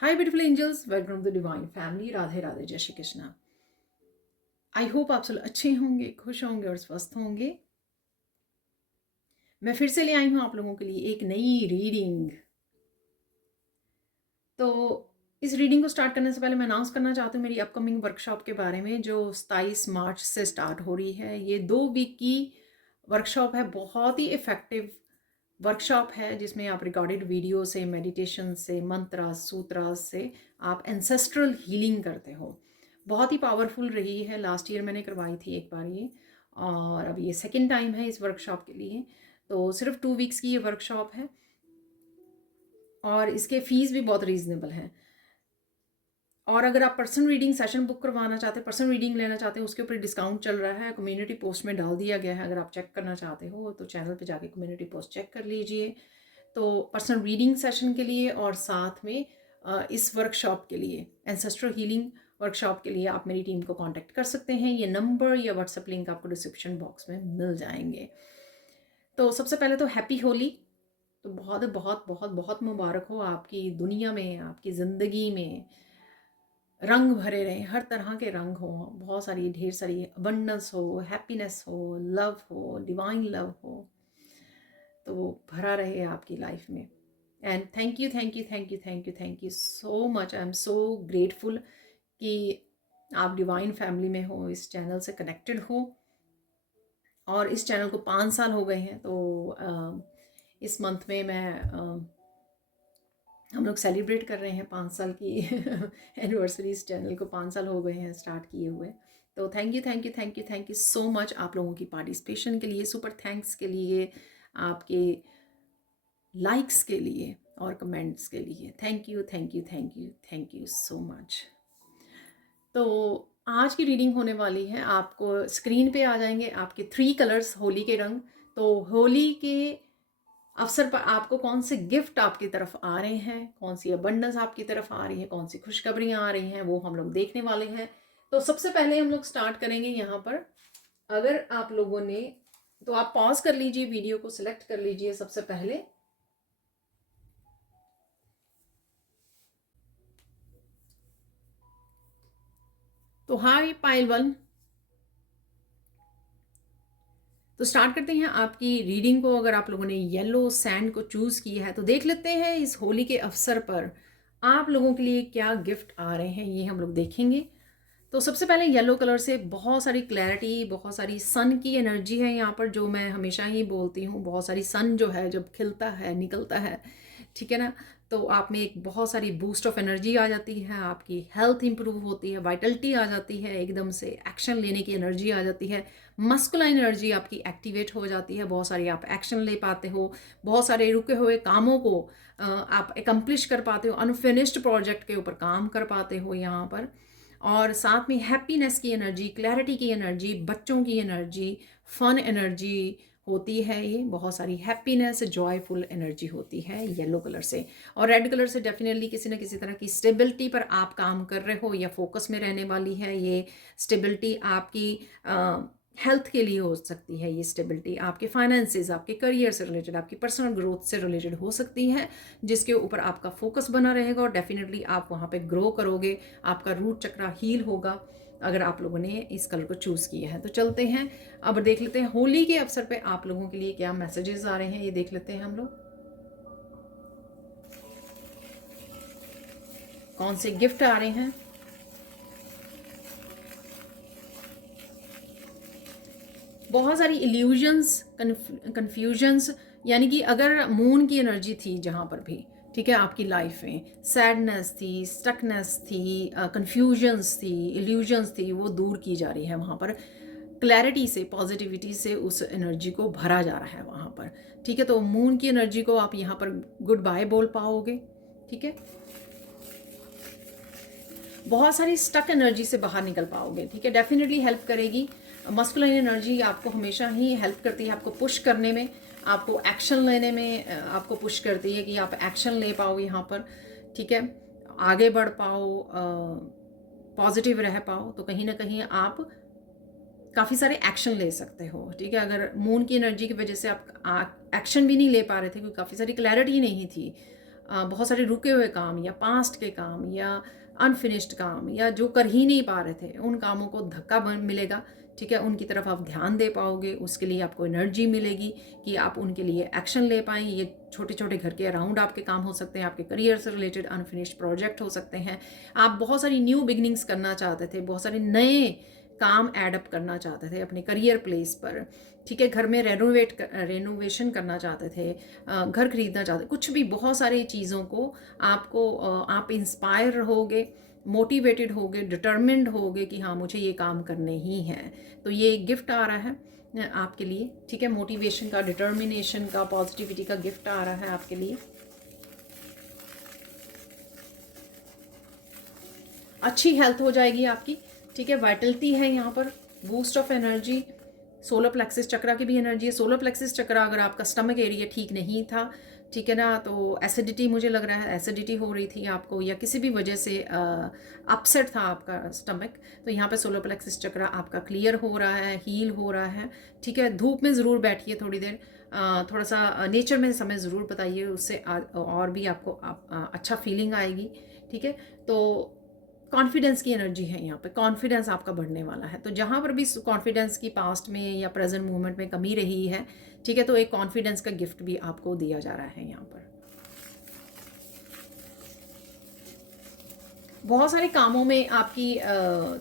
Hi beautiful angels, welcome to the divine family. Radhe Radhe, जय Shri Krishna. I hope आप सब अच्छे होंगे, खुश होंगे और स्वस्थ होंगे। मैं फिर से ले आई हूँ आप लोगों के लिए एक नई रीडिंग। तो इस रीडिंग को स्टार्ट करने से पहले मैं अनाउंस करना चाहती हूँ मेरी अपकमिंग वर्कशॉप के बारे में, जो 27 मार्च से स्टार्ट हो रही है। ये 2 वीक की वर्कशॉप है, बहुत ही इफ़ेक्टिव वर्कशॉप है, जिसमें आप रिकॉर्डेड वीडियो से, मेडिटेशन से, मंत्रा सूत्रा से आप एंसेस्ट्रल हीलिंग करते हो। बहुत ही पावरफुल रही है। लास्ट ईयर मैंने करवाई थी एक बार ये, और अब ये सेकेंड टाइम है इस वर्कशॉप के लिए। तो सिर्फ 2 वीक्स की ये वर्कशॉप है और इसके फीस भी बहुत रीज़नेबल हैं। और अगर आप पर्सनल रीडिंग सेशन बुक करवाना चाहते हैं, पर्सनल रीडिंग लेना चाहते हैं, उसके ऊपर डिस्काउंट चल रहा है। कम्युनिटी पोस्ट में डाल दिया गया है, अगर आप चेक करना चाहते हो तो चैनल पे जाके कम्युनिटी पोस्ट चेक कर लीजिए। तो पर्सनल रीडिंग सेशन के लिए और साथ में इस वर्कशॉप के लिए, एंसेस्ट्रल हीलिंग वर्कशॉप के लिए, आप मेरी टीम को कांटेक्ट कर सकते हैं। ये नंबर या व्हाट्सएप लिंक आपको डिस्क्रिप्शन बॉक्स में मिल जाएंगे। तो सबसे पहले तो हैप्पी होली। तो बहुत बहुत बहुत बहुत मुबारक हो आपकी दुनिया में, आपकी ज़िंदगी में रंग भरे रहें, हर तरह के रंग हो, बहुत सारी ढेर सारी अबंडेंस हो, हैप्पीनेस हो, लव हो, डिवाइन लव हो, तो वो भरा रहे आपकी लाइफ में। And thank you thank you thank you thank you thank you so much. I am so grateful कि आप डिवाइन फैमिली में हो, इस चैनल से कनेक्टेड हो। और इस चैनल को 5 साल हो गए हैं। तो इस मंथ में हम लोग सेलिब्रेट कर रहे हैं 5 साल की एनिवर्सरी। इस चैनल को 5 साल हो गए हैं स्टार्ट किए हुए। तो thank you thank you thank you thank you so much आप लोगों की पार्टिसिपेशन के लिए, सुपर थैंक्स के लिए, आपके लाइक्स के लिए और कमेंट्स के लिए। Thank you thank you thank you thank you so much. तो आज की रीडिंग होने वाली है, आपको स्क्रीन पे आ जाएंगे आपके 3 कलर्स, होली के रंग। तो होली के अवसर पर आपको कौन से गिफ्ट आपकी तरफ आ रहे हैं, कौन सी अबंडेंस आपकी तरफ आ रही है, कौन सी खुशखबरियां आ रही हैं, वो हम लोग देखने वाले हैं। तो सबसे पहले हम लोग स्टार्ट करेंगे यहाँ पर। अगर आप लोगों ने, तो आप पॉज कर लीजिए, वीडियो को सिलेक्ट कर लीजिए सबसे पहले। तो हाय पाइल वन। तो स्टार्ट करते हैं आपकी रीडिंग को। अगर आप लोगों ने येलो सैंड को चूज़ किया है तो देख लेते हैं इस होली के अवसर पर आप लोगों के लिए क्या गिफ्ट आ रहे हैं, ये हम लोग देखेंगे। तो सबसे पहले येलो कलर से बहुत सारी क्लैरिटी, बहुत सारी सन की एनर्जी है यहाँ पर, जो मैं हमेशा ही बोलती हूँ। बहुत सारी सन जो है जब खिलता है, निकलता है, ठीक है ना, तो आप में एक बहुत सारी बूस्ट ऑफ एनर्जी आ जाती है, आपकी हेल्थ इंप्रूव होती है, वाइटलिटी आ जाती है, एकदम से एक्शन लेने की एनर्जी आ जाती है, मस्कुलाइन एनर्जी आपकी एक्टिवेट हो जाती है, बहुत सारी आप एक्शन ले पाते हो, बहुत सारे रुके हुए कामों को आप एकम्प्लिश कर पाते हो, अनफिनिश्ड प्रोजेक्ट के ऊपर काम कर पाते हो यहाँ पर। और साथ में हैप्पीनेस की एनर्जी, क्लैरिटी की एनर्जी, बच्चों की एनर्जी, फन एनर्जी होती है। ये बहुत सारी हैप्पीनेस, जॉयफुल एनर्जी होती है येलो कलर से। और रेड कलर से डेफिनेटली किसी न किसी तरह की स्टेबिलिटी पर आप काम कर रहे हो या फोकस में रहने वाली है। ये स्टेबिलिटी आपकी हेल्थ के लिए हो सकती है, ये स्टेबिलिटी आपके फाइनेंसेस, आपके करियर से रिलेटेड, आपकी पर्सनल ग्रोथ से रिलेटेड हो सकती है, जिसके ऊपर आपका फोकस बना रहेगा और डेफिनेटली आप वहाँ पे ग्रो करोगे, आपका रूट चक्रा हील होगा अगर आप लोगों ने इस कलर को चूज़ किया है। तो चलते हैं, अब देख लेते हैं होली के अवसर पे आप लोगों के लिए क्या मैसेजेस आ रहे हैं, ये देख लेते हैं हम लोग। कौन से गिफ्ट आ रहे हैं। बहुत सारी इल्यूजन्स, कन्फ्यूजन्स, यानी कि अगर मून की एनर्जी थी जहाँ पर भी, ठीक है, आपकी लाइफ में सैडनेस थी, स्टकनेस थी, कन्फ्यूजन्स थी, इल्यूजन्स थी, वो दूर की जा रही है वहाँ पर। क्लैरिटी से, पॉजिटिविटी से उस एनर्जी को भरा जा रहा है वहाँ पर, ठीक है। तो मून की एनर्जी को आप यहाँ पर गुड बाय बोल पाओगे, ठीक है। बहुत सारी स्टक एनर्जी से बाहर निकल पाओगे, ठीक है, डेफिनेटली हेल्प करेगी। मस्कुलाइन एनर्जी आपको हमेशा ही हेल्प करती है, आपको पुश करने में, आपको एक्शन लेने में आपको पुश करती है कि आप एक्शन ले पाओ यहाँ पर, ठीक है, आगे बढ़ पाओ, पॉजिटिव रह पाओ। तो कहीं ना कहीं आप काफ़ी सारे एक्शन ले सकते हो, ठीक है। अगर मून की एनर्जी की वजह से आप एक्शन भी नहीं ले पा रहे थे क्योंकि काफ़ी सारी क्लैरिटी नहीं थी, बहुत सारे रुके हुए काम या पास्ट के काम या अनफिनिश्ड काम या जो कर ही नहीं पा रहे थे, उन कामों को धक्का मिलेगा, ठीक है, उनकी तरफ आप ध्यान दे पाओगे, उसके लिए आपको एनर्जी मिलेगी कि आप उनके लिए एक्शन ले पाएँ। ये छोटे छोटे घर के अराउंड आपके काम हो सकते हैं, आपके करियर से रिलेटेड अनफिनिश्ड प्रोजेक्ट हो सकते हैं, आप बहुत सारी न्यू बिगनिंग्स करना चाहते थे, बहुत सारे नए काम एडअप करना चाहते थे अपने करियर प्लेस पर, ठीक है, घर में रेनोवेशन करना चाहते थे, घर खरीदना चाहते, कुछ भी, बहुत सारी चीज़ों को आपको आप इंस्पायर होगे, मोटिवेटेड होगे, डिटर्मिन्ड होगे कि हाँ मुझे ये काम करने ही हैं। तो ये गिफ्ट आ रहा है आपके लिए, ठीक है, मोटिवेशन का, डिटर्मिनेशन का, पॉजिटिविटी का गिफ्ट आ रहा है आपके लिए। अच्छी हेल्थ हो जाएगी आपकी, ठीक है, वाइटलिटी है यहाँ पर, boost of energy, solar plexus chakra की भी एनर्जी है। सोलर प्लेक्सिस चक्रा अगर आपका स्टमक एरिया ठीक नहीं था, ठीक है ना, तो एसिडिटी, मुझे लग रहा है एसिडिटी हो रही थी आपको या किसी भी वजह से अपसेट था आपका स्टमक, तो यहाँ पे सोलर प्लेक्सिस चक्रा आपका क्लियर हो रहा है, हील हो रहा है, ठीक है। धूप में ज़रूर बैठिए थोड़ी देर, थोड़ा सा नेचर में समय ज़रूर बताइए, उससे और भी आपको अच्छा फीलिंग आएगी, ठीक है। तो कॉन्फिडेंस की एनर्जी है यहाँ पे, कॉन्फिडेंस आपका बढ़ने वाला है। तो जहाँ पर भी कॉन्फिडेंस की पास्ट में या प्रेजेंट मोमेंट में कमी रही है, ठीक है, तो एक कॉन्फिडेंस का गिफ्ट भी आपको दिया जा रहा है यहाँ पर। बहुत सारे कामों में आपकी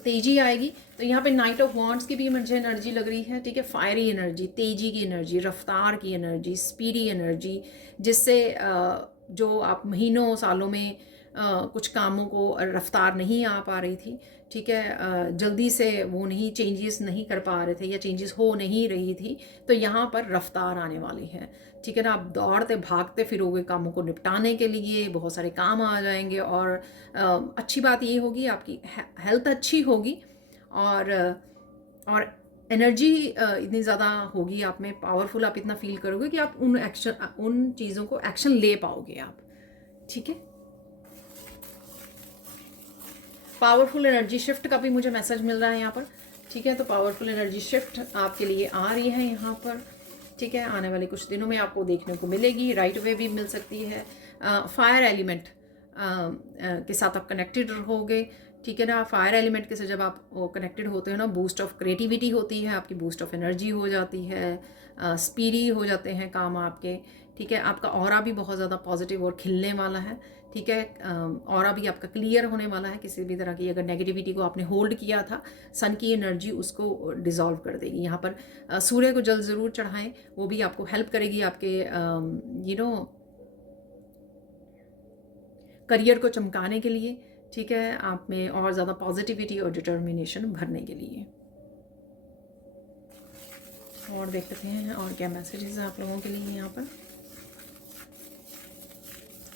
तेजी आएगी। तो यहाँ पे नाइट ऑफ वॉन्ड्स की भी मुझे एनर्जी लग रही है, ठीक है, फायरी एनर्जी, तेजी की एनर्जी, रफ्तार की एनर्जी, स्पीडी एनर्जी, जिससे जो आप महीनों सालों में कुछ कामों को रफ्तार नहीं आ पा रही थी, ठीक है, जल्दी से वो नहीं चेंजेस नहीं कर पा रहे थे या चेंजेस हो नहीं रही थी, तो यहाँ पर रफ्तार आने वाली है, ठीक है ना। आप दौड़ते भागते फिरोगे कामों को निपटाने के लिए, बहुत सारे काम आ जाएंगे। और अच्छी बात ये होगी आपकी हेल्थ अच्छी होगी, और और एनर्जी इतनी ज़्यादा होगी आप में, पावरफुल आप इतना फील करोगे कि आप उन चीज़ों को एक्शन ले पाओगे आप, ठीक है। पावरफुल एनर्जी शिफ्ट का भी मुझे मैसेज मिल रहा है यहाँ पर, ठीक है। तो पावरफुल एनर्जी शिफ्ट आपके लिए आ रही है यहाँ पर, ठीक है, आने वाले कुछ दिनों में आपको देखने को मिलेगी, राइट वे भी मिल सकती है। फायर एलिमेंट के साथ आप कनेक्टेड रहोगे, ठीक है ना। फायर एलिमेंट के साथ जब आप कनेक्टेड होते हो ना, बूस्ट ऑफ क्रिएटिविटी होती है आपकी, बूस्ट ऑफ एनर्जी हो जाती है, स्पीडी हो जाते हैं काम आपके, ठीक है। आपका ऑरा भी बहुत ज़्यादा पॉजिटिव और खिलने वाला है, ठीक है। ऑरा भी आपका क्लियर होने वाला है, किसी भी तरह की अगर नेगेटिविटी को आपने होल्ड किया था, सन की एनर्जी उसको डिसॉल्व कर देगी। यहाँ पर सूर्य को जल ज़रूर चढ़ाएं, वो भी आपको हेल्प करेगी आपके करियर को चमकाने के लिए, ठीक है, आप में और ज़्यादा पॉजिटिविटी और डिटर्मिनेशन भरने के लिए। और देखते हैं और क्या मैसेजेस हैं आप लोगों के लिए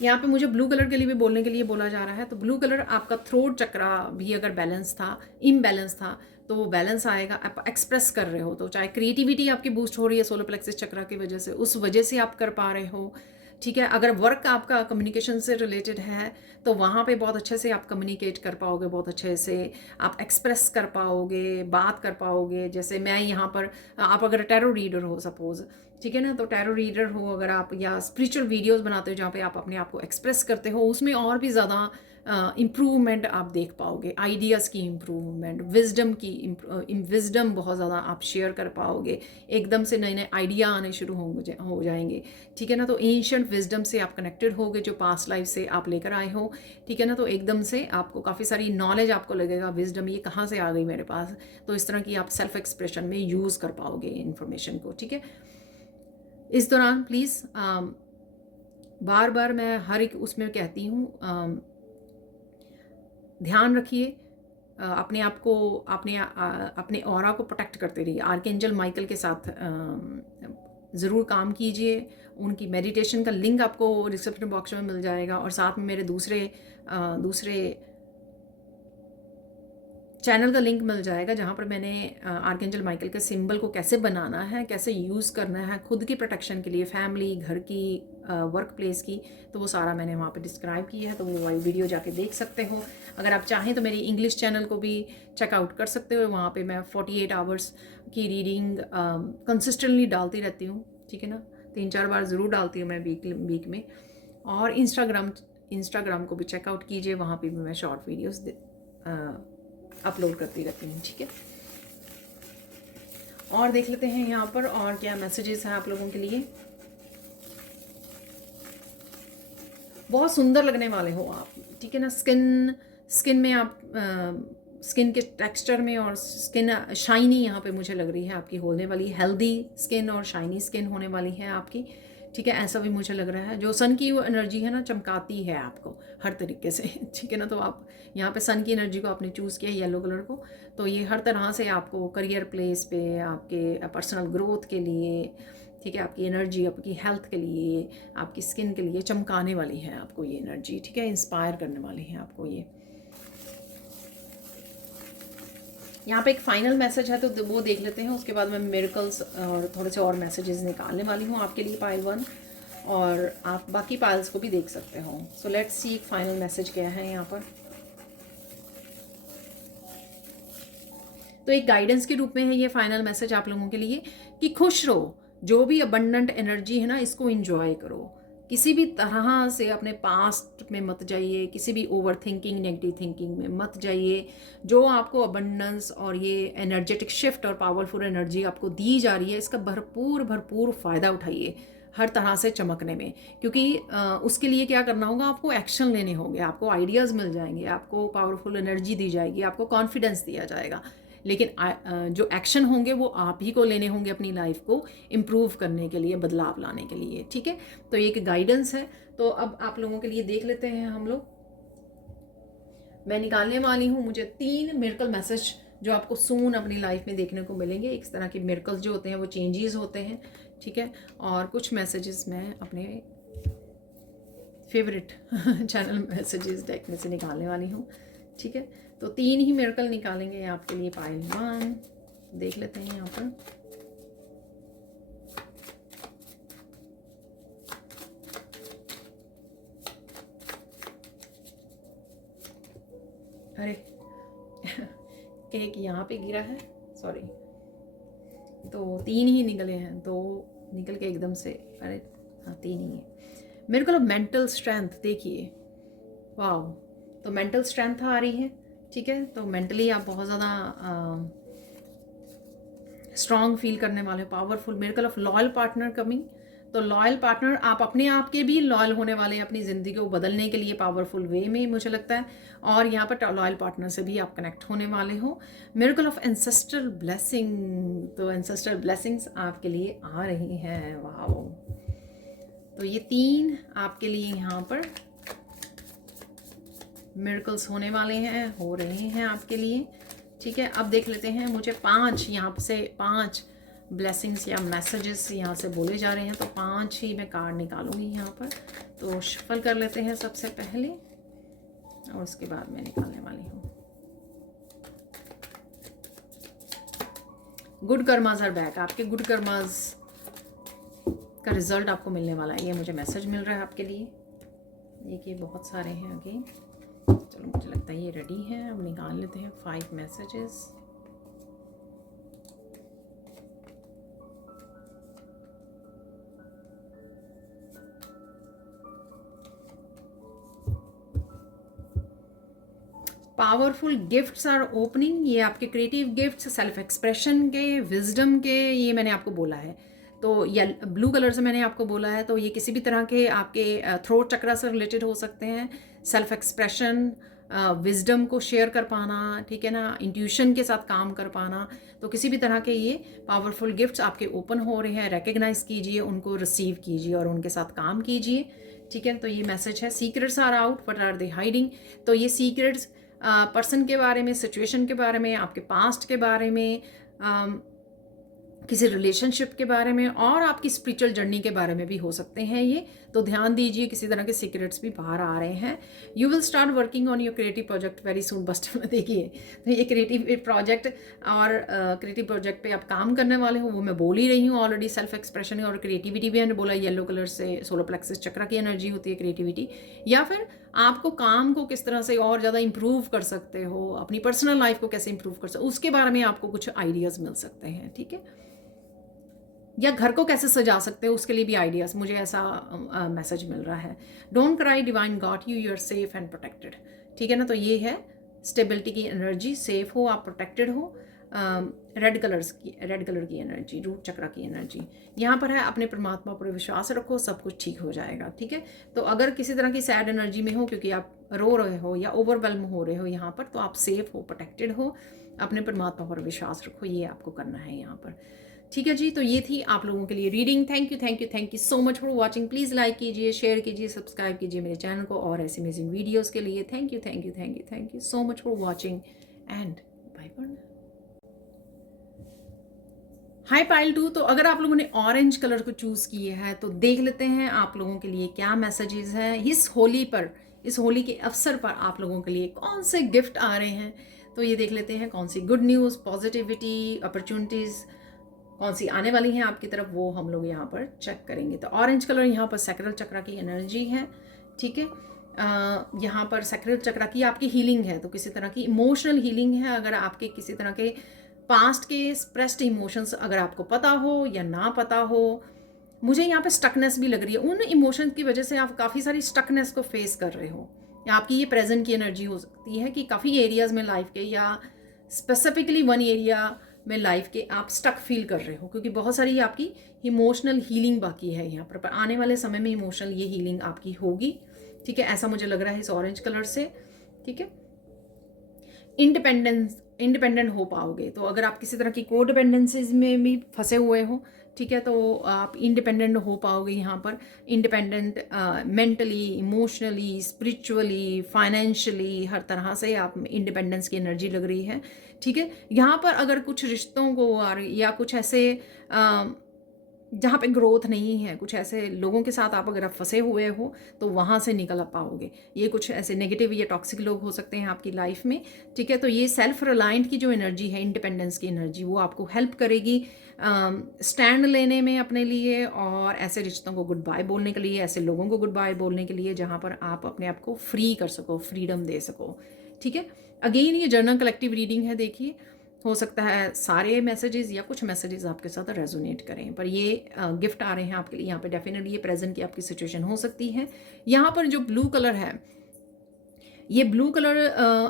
यहाँ पे मुझे ब्लू कलर के लिए भी बोलने के लिए बोला जा रहा है। तो ब्लू कलर आपका थ्रोट चक्रा भी अगर बैलेंस था, इम्बैलेंस था, तो वो बैलेंस आएगा। आप एक्सप्रेस कर रहे हो, तो चाहे क्रिएटिविटी आपकी बूस्ट हो रही है सोलर प्लेक्सिस चक्रा की वजह से, उस वजह से आप कर पा रहे हो, ठीक है। अगर वर्क आपका कम्युनिकेशन से रिलेटेड है, तो वहाँ पे बहुत अच्छे से आप कम्युनिकेट कर पाओगे, बहुत अच्छे से आप एक्सप्रेस कर पाओगे, बात कर पाओगे। जैसे मैं यहाँ पर, आप अगर टैरो रीडर हो सपोज, ठीक है ना, तो टैरो रीडर हो अगर आप, या स्पिरिचुअल वीडियोस बनाते हो जहाँ पे आप अपने आप को एक्सप्रेस करते हो, उसमें और भी ज़्यादा इम्प्रूवमेंट आप देख पाओगे, आइडियाज़ की इम्प्रूवमेंट, विजडम की विजडम बहुत ज़्यादा आप शेयर कर पाओगे, एकदम से नए नए आइडिया आने शुरू हो जाएंगे, ठीक है ना। तो एंशिएंट विजडम से आप कनेक्टेड होगे, जो पास्ट लाइफ से आप लेकर आए हो, ठीक है ना। तो एकदम से आपको काफ़ी सारी नॉलेज आपको लगेगा, विजडम ये कहाँ से आ गई मेरे पास, तो इस तरह की आप सेल्फ एक्सप्रेशन में यूज़ कर पाओगे इन्फॉर्मेशन को, ठीक है। इस दौरान प्लीज़ बार बार मैं हर एक उसमें कहती हूँ, ध्यान रखिए, अपने आप को, अपने ऑरा को प्रोटेक्ट करते रहिए। आर्कएंजल माइकल के साथ ज़रूर काम कीजिए। उनकी मेडिटेशन का लिंक आपको डिस्क्रिप्शन बॉक्स में मिल जाएगा, और साथ में मेरे दूसरे चैनल का लिंक मिल जाएगा, जहाँ पर मैंने आर्कएंजल माइकल के सिंबल को कैसे बनाना है, कैसे यूज़ करना है खुद की प्रोटेक्शन के लिए, फैमिली, घर की, वर्क प्लेस की, तो वो सारा मैंने वहाँ पे डिस्क्राइब किया है। तो वो वाली वीडियो जाके देख सकते हो। अगर आप चाहें तो मेरी इंग्लिश चैनल को भी चेकआउट कर सकते हो। वहाँ पे मैं 48 आवर्स की रीडिंग कंसिस्टेंटली डालती रहती हूँ, ठीक है ना। 3-4 बार ज़रूर डालती हूँ मैं वीक में। और इंस्टाग्राम को भी चेकआउट कीजिए, वहाँ पे भी मैं शॉर्ट वीडियोस अपलोड करती रहती हूँ, ठीक है। और देख लेते हैं यहाँ पर और क्या मैसेजेस हैं आप लोगों के लिए। बहुत सुंदर लगने वाले हो आप, ठीक है ना। स्किन में आप स्किन के टेक्सचर में और स्किन शाइनी यहाँ पे मुझे लग रही है आपकी होने वाली, हेल्दी स्किन और शाइनी स्किन होने वाली है आपकी, ठीक है। ऐसा भी मुझे लग रहा है, जो सन की वो एनर्जी है ना चमकाती है आपको हर तरीके से, ठीक है ना। तो आप यहाँ पे सन की एनर्जी को आपने चूज़ किया येलो कलर को, तो ये हर तरह से आपको करियर प्लेस पे, आपके पर्सनल ग्रोथ के लिए, ठीक है, आपकी एनर्जी, आपकी हेल्थ के लिए, आपकी स्किन के लिए चमकाने वाली है आपको ये एनर्जी, ठीक है। इंस्पायर करने वाली है आपको ये। यहाँ पे एक फाइनल मैसेज है तो वो देख लेते हैं, उसके बाद मैं मिरेकल्स और थोड़े से और मैसेजेस निकालने वाली हूँ आपके लिए पाइल 1, और आप बाकी पाइल्स को भी देख सकते हो। सो लेट्स सी एक फाइनल मैसेज क्या है यहाँ पर। तो एक गाइडेंस के रूप में है ये फाइनल मैसेज आप लोगों के लिए कि खुश रहो, जो भी अबंडेंट एनर्जी है ना इसको एंजॉय करो, किसी भी तरह से अपने पास्ट में मत जाइए, किसी भी ओवर थिंकिंग नेगेटिव थिंकिंग में मत जाइए। जो आपको अबंडेंस और ये एनर्जेटिक शिफ्ट और पावरफुल एनर्जी आपको दी जा रही है, इसका भरपूर भरपूर फ़ायदा उठाइए हर तरह से चमकने में, क्योंकि उसके लिए क्या करना होगा, आपको एक्शन लेने होंगे, आपको आइडियाज़ मिल जाएंगे, आपको पावरफुल एनर्जी दी जाएगी, आपको कॉन्फिडेंस दिया जाएगा, लेकिन जो एक्शन होंगे वो आप ही को लेने होंगे अपनी लाइफ को इम्प्रूव करने के लिए, बदलाव लाने के लिए, ठीक है। तो ये एक गाइडेंस है। तो अब आप लोगों के लिए देख लेते हैं हम लोग, मैं निकालने वाली हूँ मुझे 3 मिरेकल मैसेज जो आपको सून अपनी लाइफ में देखने को मिलेंगे। इस तरह के मिरेकल्स जो होते हैं वो चेंजेस होते हैं, ठीक है। और कुछ मैसेजेस मैं अपने फेवरेट चैनल मैसेजेस डेक में से निकालने वाली हूँ, ठीक है। तो 3 ही मिरेकल निकालेंगे आपके लिए पाइल 1, देख लेते हैं यहाँ पर। अरे केक यहाँ पे गिरा है, सॉरी। तो 3 ही निकले हैं, 2 निकल के एकदम से, अरे हाँ 3 ही है। मिरेकल ऑफ मेंटल स्ट्रेंथ देखिए, वाह। तो मेंटल स्ट्रेंथ आ रही है, ठीक है। तो मेंटली आप बहुत ज़्यादा स्ट्रॉन्ग फील करने वाले, powerful. Miracle of loyal partner coming, तो लॉयल पार्टनर, आप अपने आप के भी लॉयल होने वाले हैं अपनी ज़िंदगी को बदलने के लिए पावरफुल वे में मुझे लगता है, और यहाँ पर लॉयल पार्टनर से भी आप कनेक्ट होने वाले हो। मिरेकल ऑफ एंसेस्ट्रल ब्लेसिंग, तो एंसेस्ट्रल ब्लेसिंग्स आपके लिए आ रही हैं, वाह। तो ये 3 आपके लिए यहाँ पर मिरेकल्स होने वाले हैं, हो रहे हैं आपके लिए, ठीक है। अब देख लेते हैं, मुझे 5 यहाँ से 5 ब्लेसिंग्स या मैसेजेस यहाँ से बोले जा रहे हैं, तो 5 ही मैं कार्ड निकालूंगी यहाँ पर। तो शफल कर लेते हैं सबसे पहले, और उसके बाद मैं निकालने वाली हूँ। गुड कर्मास आर बैक, आपके गुड कर्मास का रिजल्ट आपको मिलने वाला है, ये मुझे मैसेज मिल रहा है आपके लिए। देखिए बहुत सारे हैं अगेन, चलो मुझे लगता है ये रेडी है। अब निकाल लेते हैं 5 messages. Powerful gifts are opening, ये आपके क्रिएटिव गिफ्ट्स, सेल्फ एक्सप्रेशन के, विजडम के, ये मैंने आपको बोला है। तो ये ब्लू कलर से मैंने आपको बोला है, तो ये किसी भी तरह के आपके थ्रोट चक्रा से रिलेटेड हो सकते हैं। सेल्फ एक्सप्रेशन, विजडम को शेयर कर पाना, ठीक है ना, इंट्यूशन के साथ काम कर पाना, तो किसी भी तरह के ये पावरफुल गिफ्ट्स आपके ओपन हो रहे हैं। रिकग्नाइज कीजिए उनको, रिसीव कीजिए और उनके साथ काम कीजिए, ठीक है। तो ये मैसेज है, secrets are out, what are they hiding, तो ये सीक्रेट्स पर्सन के बारे में, सिचुएशन के बारे में, आपके पास्ट के बारे में, किसी रिलेशनशिप के बारे में, और आपकी स्पिरिचुअल जर्नी के बारे में भी हो सकते हैं ये। तो ध्यान दीजिए, किसी तरह के सीक्रेट्स भी बाहर आ रहे हैं। You will start working on your creative project very soon, बस्ट में देखिए। तो ये क्रिएटिव प्रोजेक्ट और क्रिएटिव प्रोजेक्ट पे आप काम करने वाले हो, वो मैं बोल ही रही हूँ ऑलरेडी। सेल्फ एक्सप्रेशन और क्रिएटिविटी भी मैंने बोला, येलो कलर से सोलर प्लेक्सस चक्र की एनर्जी होती है क्रिएटिविटी, या फिर आपको काम को किस तरह से और ज़्यादा इंप्रूव कर सकते हो, अपनी पर्सनल लाइफ को कैसे इंप्रूव कर सकते हो, उसके बारे में आपको कुछ आइडियाज़ मिल सकते हैं, ठीक है। या घर को कैसे सजा सकते हो उसके लिए भी आइडियाज़, मुझे ऐसा मैसेज मिल रहा है। Don't cry, divine got you, you are safe and protected. ठीक है ना, तो ये है स्टेबिलिटी की एनर्जी, सेफ हो आप, प्रोटेक्टेड हो। रेड कलर की एनर्जी, रूट चक्रा की एनर्जी यहाँ पर है। अपने परमात्मा पर विश्वास रखो, सब कुछ ठीक हो जाएगा। ठीक है, तो अगर किसी तरह की सैड एनर्जी में हो क्योंकि आप रो रहे हो या ओवरवेल्म हो रहे हो यहाँ पर, तो आप सेफ हो, प्रोटेक्टेड हो, अपने परमात्मा पर विश्वास रखो, ये आपको करना है यहाँ पर। ठीक है जी, तो ये थी आप लोगों के लिए reading. Thank you so much for watching. Please like कीजिए, शेयर कीजिए, सब्सक्राइब कीजिए मेरे चैनल को और ऐसी अमेजिंग वीडियोज़ के लिए। Thank you so much for watching and bye for now. Hi pile 2, तो अगर आप लोगों ने ऑरेंज कलर को चूज़ किया है तो देख लेते हैं आप लोगों के लिए क्या मैसेजेस हैं इस होली पर, इस होली के अवसर पर आप लोगों के लिए कौन से गिफ्ट आ रहे हैं। तो ये देख लेते हैं कौन सी गुड न्यूज़, पॉजिटिविटी, अपॉर्चुनिटीज़ कौन सी आने वाली हैं आपकी तरफ, वो हम लोग यहाँ पर चेक करेंगे। तो ऑरेंज कलर यहाँ पर सैक्रल चक्रा की एनर्जी है। ठीक है, यहाँ पर सैक्रल चक्रा की आपकी हीलिंग है, तो किसी तरह की इमोशनल हीलिंग है। अगर आपके किसी तरह के पास्ट के स्प्रेस्ड इमोशंस अगर आपको पता हो या ना पता हो, मुझे यहाँ पे स्टकनेस भी लग रही है। उन इमोशंस की वजह से आप काफ़ी सारी स्टकनेस को फेस कर रहे हो, या आपकी ये प्रेजेंट की एनर्जी हो सकती है कि काफ़ी एरियाज में लाइफ के या स्पेसिफिकली वन एरिया में लाइफ के आप स्टक फील कर रहे हो, क्योंकि बहुत सारी आपकी इमोशनल हीलिंग बाकी है यहाँ पर आने वाले समय में इमोशनल ये हीलिंग आपकी होगी। ठीक है, ऐसा मुझे लग रहा है इस ऑरेंज कलर से। ठीक है, इंडिपेंडेंट हो पाओगे। तो अगर आप किसी तरह की को डिपेंडेंसीज में भी फंसे हुए हो, ठीक है, तो आप इंडिपेंडेंट हो पाओगे यहाँ पर। Independent mentally, emotionally, spiritually, financially, हर तरह से आप इंडिपेंडेंस की एनर्जी लग रही है। ठीक है, यहाँ पर अगर कुछ रिश्तों को या कुछ ऐसे जहाँ पे ग्रोथ नहीं है, कुछ ऐसे लोगों के साथ आप अगर आप फंसे हुए हो तो वहाँ से निकल पाओगे। ये कुछ ऐसे नेगेटिव या टॉक्सिक लोग हो सकते हैं आपकी लाइफ में। ठीक है, तो ये सेल्फ रिलायंट की जो एनर्जी है, इंडिपेंडेंस की एनर्जी, वो आपको हेल्प करेगी स्टैंड लेने में अपने लिए, और ऐसे रिश्तों को गुड बाय बोलने के लिए, ऐसे लोगों को गुड बाय बोलने के लिए जहाँ पर आप अपने आप को फ्री कर सको, फ्रीडम दे सको। ठीक है, अगेन ये जर्नल कलेक्टिव रीडिंग है। देखिए, हो सकता है सारे मैसेजेस या कुछ मैसेजेस आपके साथ रेजोनेट करें, पर ये गिफ्ट आ रहे हैं आपके लिए यहाँ पे। डेफिनेटली ये प्रेजेंट की आपकी सिचुएशन हो सकती है। यहाँ पर जो ब्लू कलर है, ये ब्लू कलर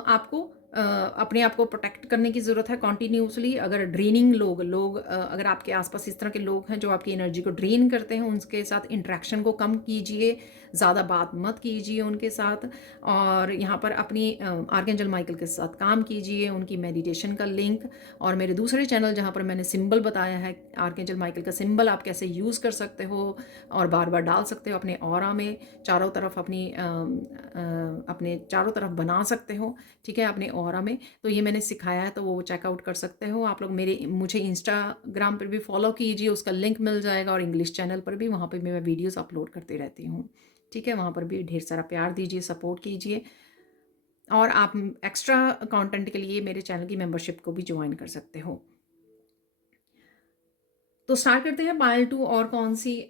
आपको अपने आप को प्रोटेक्ट करने की ज़रूरत है कॉन्टीन्यूसली। अगर ड्रेनिंग लोग अगर आपके आसपास इस तरह के लोग हैं जो आपकी एनर्जी को ड्रेन करते हैं, उनके साथ इंटरेक्शन को कम कीजिए, ज़्यादा बात मत कीजिए उनके साथ। और यहाँ पर अपनी आर्कएंजल माइकल के साथ काम कीजिए, उनकी मेडिटेशन का लिंक और मेरे दूसरे चैनल जहाँ पर मैंने सिंबल बताया है, आर्कएंजल माइकल का सिंबल आप कैसे यूज़ कर सकते हो और बार बार डाल सकते हो अपने ऑरा में, चारों तरफ अपने चारों तरफ बना सकते हो। ठीक है, अपने ऑरा में, तो ये मैंने सिखाया है, तो वो चेकआउट कर सकते हो आप लोग। मुझे इंस्टाग्राम पर भी फॉलो कीजिए, उसका लिंक मिल जाएगा, और इंग्लिश चैनल पर भी, वहाँ पर मैं वीडियोस अपलोड करती रहती हूँ। ठीक है, वहाँ पर भी ढेर सारा प्यार दीजिए, सपोर्ट कीजिए, और आप एक्स्ट्रा कंटेंट के लिए मेरे चैनल की मेंबरशिप को भी ज्वाइन कर सकते हो। तो स्टार्ट करते हैं पायल 2, और कौन सी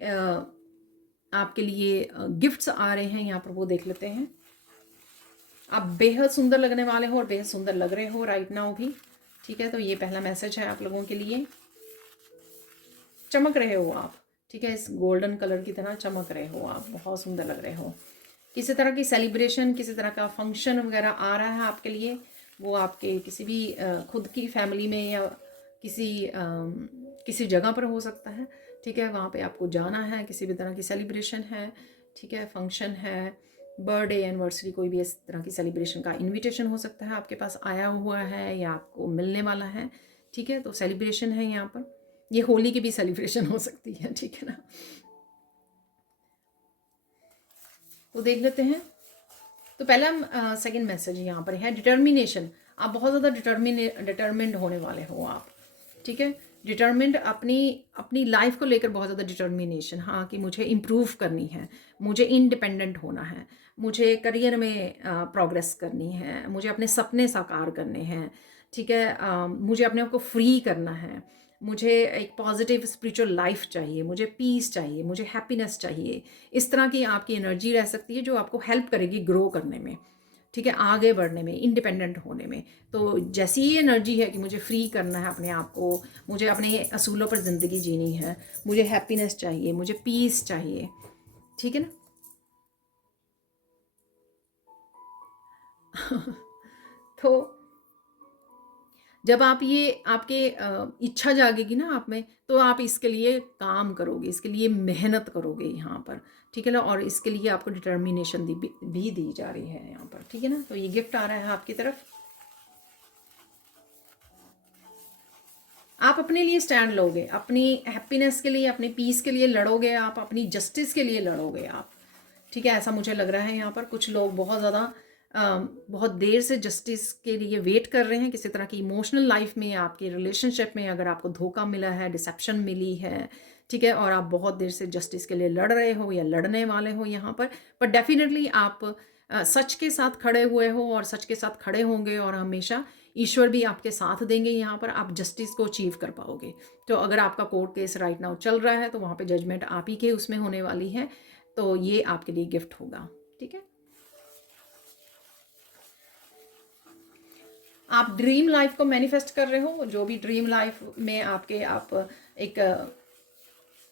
आपके लिए गिफ्ट्स आ रहे हैं यहाँ पर वो देख लेते हैं। आप बेहद सुंदर लगने वाले हो और बेहद सुंदर लग रहे हो राइट नाउ भी। ठीक है, तो ये पहला मैसेज है आप लोगों के लिए। चमक रहे हो आप, ठीक है, इस गोल्डन कलर की तरह चमक रहे हो आप, बहुत सुंदर लग रहे हो। किसी तरह की सेलिब्रेशन, किसी तरह का फंक्शन वगैरह आ रहा है आपके लिए, वो आपके किसी भी खुद की फैमिली में या किसी जगह पर हो सकता है। ठीक है, वहाँ पे आपको जाना है, किसी भी तरह की सेलिब्रेशन है। ठीक है, फंक्शन है, बर्थडे, एनिवर्सरी, कोई भी इस तरह की सेलिब्रेशन का इनविटेशन हो सकता है आपके पास आया हुआ है या आपको मिलने वाला है। ठीक है, तो सेलिब्रेशन है यहाँ पर। ये होली की भी सेलिब्रेशन हो सकती है। ठीक है ना, तो देख लेते हैं। तो पहला सेकंड मैसेज यहाँ पर है डिटर्मिनेशन। आप बहुत ज़्यादा डिटर्मिन्ड होने वाले हो आप। ठीक है, डिटर्मिन्ड अपनी लाइफ को लेकर बहुत ज़्यादा डिटर्मिनेशन, हाँ, कि मुझे इम्प्रूव करनी है, मुझे इंडिपेंडेंट होना है, मुझे करियर में प्रोग्रेस करनी है, मुझे अपने सपने साकार करने हैं। ठीक है, मुझे अपने आप को फ्री करना है, मुझे एक पॉजिटिव स्पिरिचुअल लाइफ चाहिए, मुझे पीस चाहिए, मुझे हैप्पीनेस चाहिए। इस तरह की आपकी एनर्जी रह सकती है जो आपको हेल्प करेगी ग्रो करने में। ठीक है, आगे बढ़ने में, इंडिपेंडेंट होने में। तो जैसी ये एनर्जी है कि मुझे फ्री करना है अपने आप को, मुझे अपने असूलों पर ज़िंदगी जीनी है, मुझे हैप्पीनेस चाहिए, मुझे पीस चाहिए, ठीक है ना। तो जब आप ये आपके इच्छा जागेगी ना आप में, तो आप इसके लिए काम करोगे, इसके लिए मेहनत करोगे यहाँ पर, ठीक है ना। और इसके लिए आपको डिटर्मिनेशन भी दी जा रही है यहाँ पर, ठीक है ना। तो ये गिफ्ट आ रहा है आपकी तरफ। आप अपने लिए स्टैंड लोगे, अपनी हैप्पीनेस के लिए, अपने पीस के लिए लड़ोगे, आप अपनी जस्टिस के लिए लड़ोगे आप, ठीक है। ऐसा मुझे लग रहा है यहाँ पर कुछ लोग बहुत ज़्यादा बहुत देर से जस्टिस के लिए वेट कर रहे हैं। किसी तरह की इमोशनल लाइफ में, आपके रिलेशनशिप में अगर आपको धोखा मिला है, डिसेप्शन मिली है, ठीक है, और आप बहुत देर से जस्टिस के लिए लड़ रहे हो या लड़ने वाले हो यहाँ पर डेफिनेटली आप सच के साथ खड़े हुए हो और सच के साथ खड़े होंगे, और हमेशा ईश्वर भी आपके साथ देंगे यहाँ पर, आप जस्टिस को अचीव कर पाओगे। तो अगर आपका कोर्ट केस राइट नाउ चल रहा है तो वहाँ पे जजमेंट आप ही के उसमें होने वाली है, तो ये आपके लिए गिफ्ट होगा, ठीक है। आप ड्रीम लाइफ को मैनिफेस्ट कर रहे हो, जो भी ड्रीम लाइफ में आपके, आप एक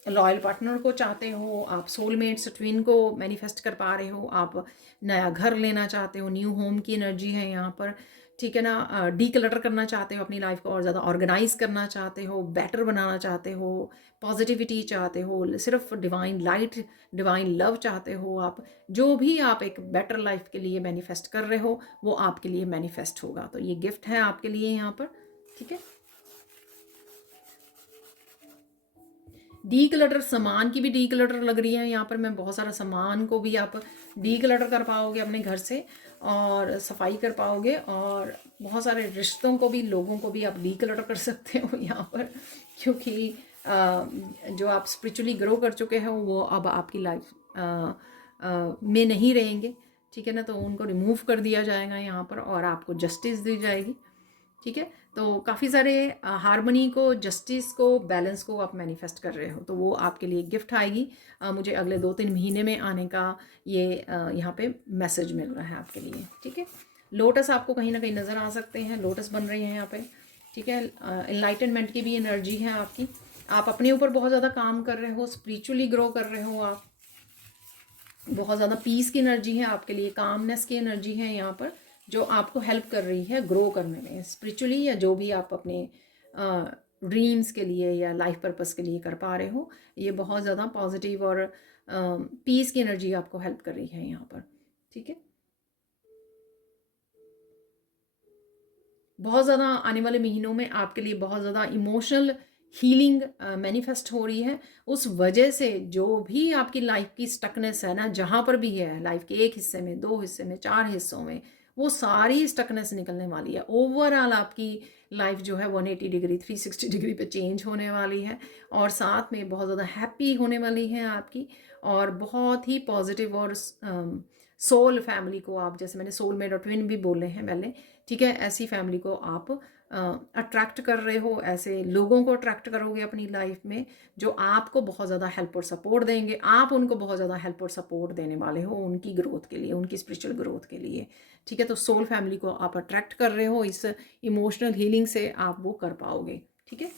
लॉयल पार्टनर को चाहते हो, आप सोलमेट्स ट्विन को मैनिफेस्ट कर पा रहे हो, आप नया घर लेना चाहते हो, न्यू होम की एनर्जी है यहाँ पर, ठीक है ना। डीक्लटर करना चाहते हो अपनी लाइफ को, और ज़्यादा ऑर्गेनाइज करना चाहते हो, बेटर बनाना चाहते हो, पॉजिटिविटी चाहते हो, सिर्फ डिवाइन लाइट, डिवाइन लव चाहते हो आप। जो भी आप एक बेटर लाइफ के लिए मैनिफेस्ट कर रहे हो वो आपके लिए मैनिफेस्ट होगा। तो ये गिफ्ट है आपके लिए यहाँ पर, ठीक है। डी क्लटर, सामान की भी डी क्लटर लग रही है यहाँ पर। मैं बहुत सारा सामान को भी आप डी क्लटर कर पाओगे अपने घर से, और सफाई कर पाओगे, और बहुत सारे रिश्तों को भी, लोगों को भी आप डी क्लटर कर सकते हो यहाँ पर, क्योंकि जो आप स्पिरिचुअली ग्रो कर चुके हो वो अब आपकी लाइफ में नहीं रहेंगे, ठीक है ना। तो उनको रिमूव कर दिया जाएगा यहाँ पर, और आपको जस्टिस दी जाएगी, ठीक है। तो काफ़ी सारे हारमोनी को, जस्टिस को, बैलेंस को आप मैनिफेस्ट कर रहे हो, तो वो आपके लिए गिफ्ट आएगी। मुझे अगले 2-3 महीने में आने का ये यहाँ पे मैसेज मिल रहा है आपके लिए, ठीक है। लोटस आपको कहीं ना कहीं नज़र आ सकते हैं, लोटस बन रही हैं यहाँ पे, ठीक है। एनलाइटनमेंट की भी एनर्जी है आपकी। आप अपने ऊपर बहुत ज़्यादा काम कर रहे हो, स्पिरिचुअली ग्रो कर रहे हो आप, बहुत ज़्यादा पीस की एनर्जी है आपके लिए, कामनेस की एनर्जी है यहाँ पर, जो आपको हेल्प कर रही है ग्रो करने में स्पिरिचुअली, या जो भी आप अपने ड्रीम्स के लिए या लाइफ पर्पस के लिए कर पा रहे हो। ये बहुत ज़्यादा पॉजिटिव और पीस की एनर्जी आपको हेल्प कर रही है यहाँ पर, ठीक है। बहुत ज़्यादा आने वाले महीनों में आपके लिए बहुत ज़्यादा इमोशनल हीलिंग मैनिफेस्ट हो रही है। उस वजह से जो भी आपकी लाइफ की स्टकनेस है ना, जहाँ पर भी है लाइफ के एक हिस्से में, 2 हिस्से में, 4 हिस्सों में, वो सारी स्टकनेस निकलने वाली है। ओवरऑल आपकी लाइफ जो है 180 डिग्री, 360 डिग्री पे चेंज होने वाली है, और साथ में बहुत ज़्यादा हैप्पी होने वाली है आपकी, और बहुत ही पॉजिटिव, और सोल फैमिली को आप, जैसे मैंने सोलमेट और ट्विन भी बोले हैं पहले, ठीक है, ऐसी फैमिली को आप अट्रैक्ट कर रहे हो, ऐसे लोगों को अट्रैक्ट करोगे अपनी लाइफ में, जो आपको बहुत ज़्यादा हेल्प और सपोर्ट देंगे, आप उनको बहुत ज़्यादा हेल्प और सपोर्ट देने वाले हो उनकी ग्रोथ के लिए, उनकी स्पिरिचुअल ग्रोथ के लिए, ठीक है। तो सोल फैमिली को आप अट्रैक्ट कर रहे हो, इस इमोशनल हीलिंग से आप वो कर पाओगे, ठीक है।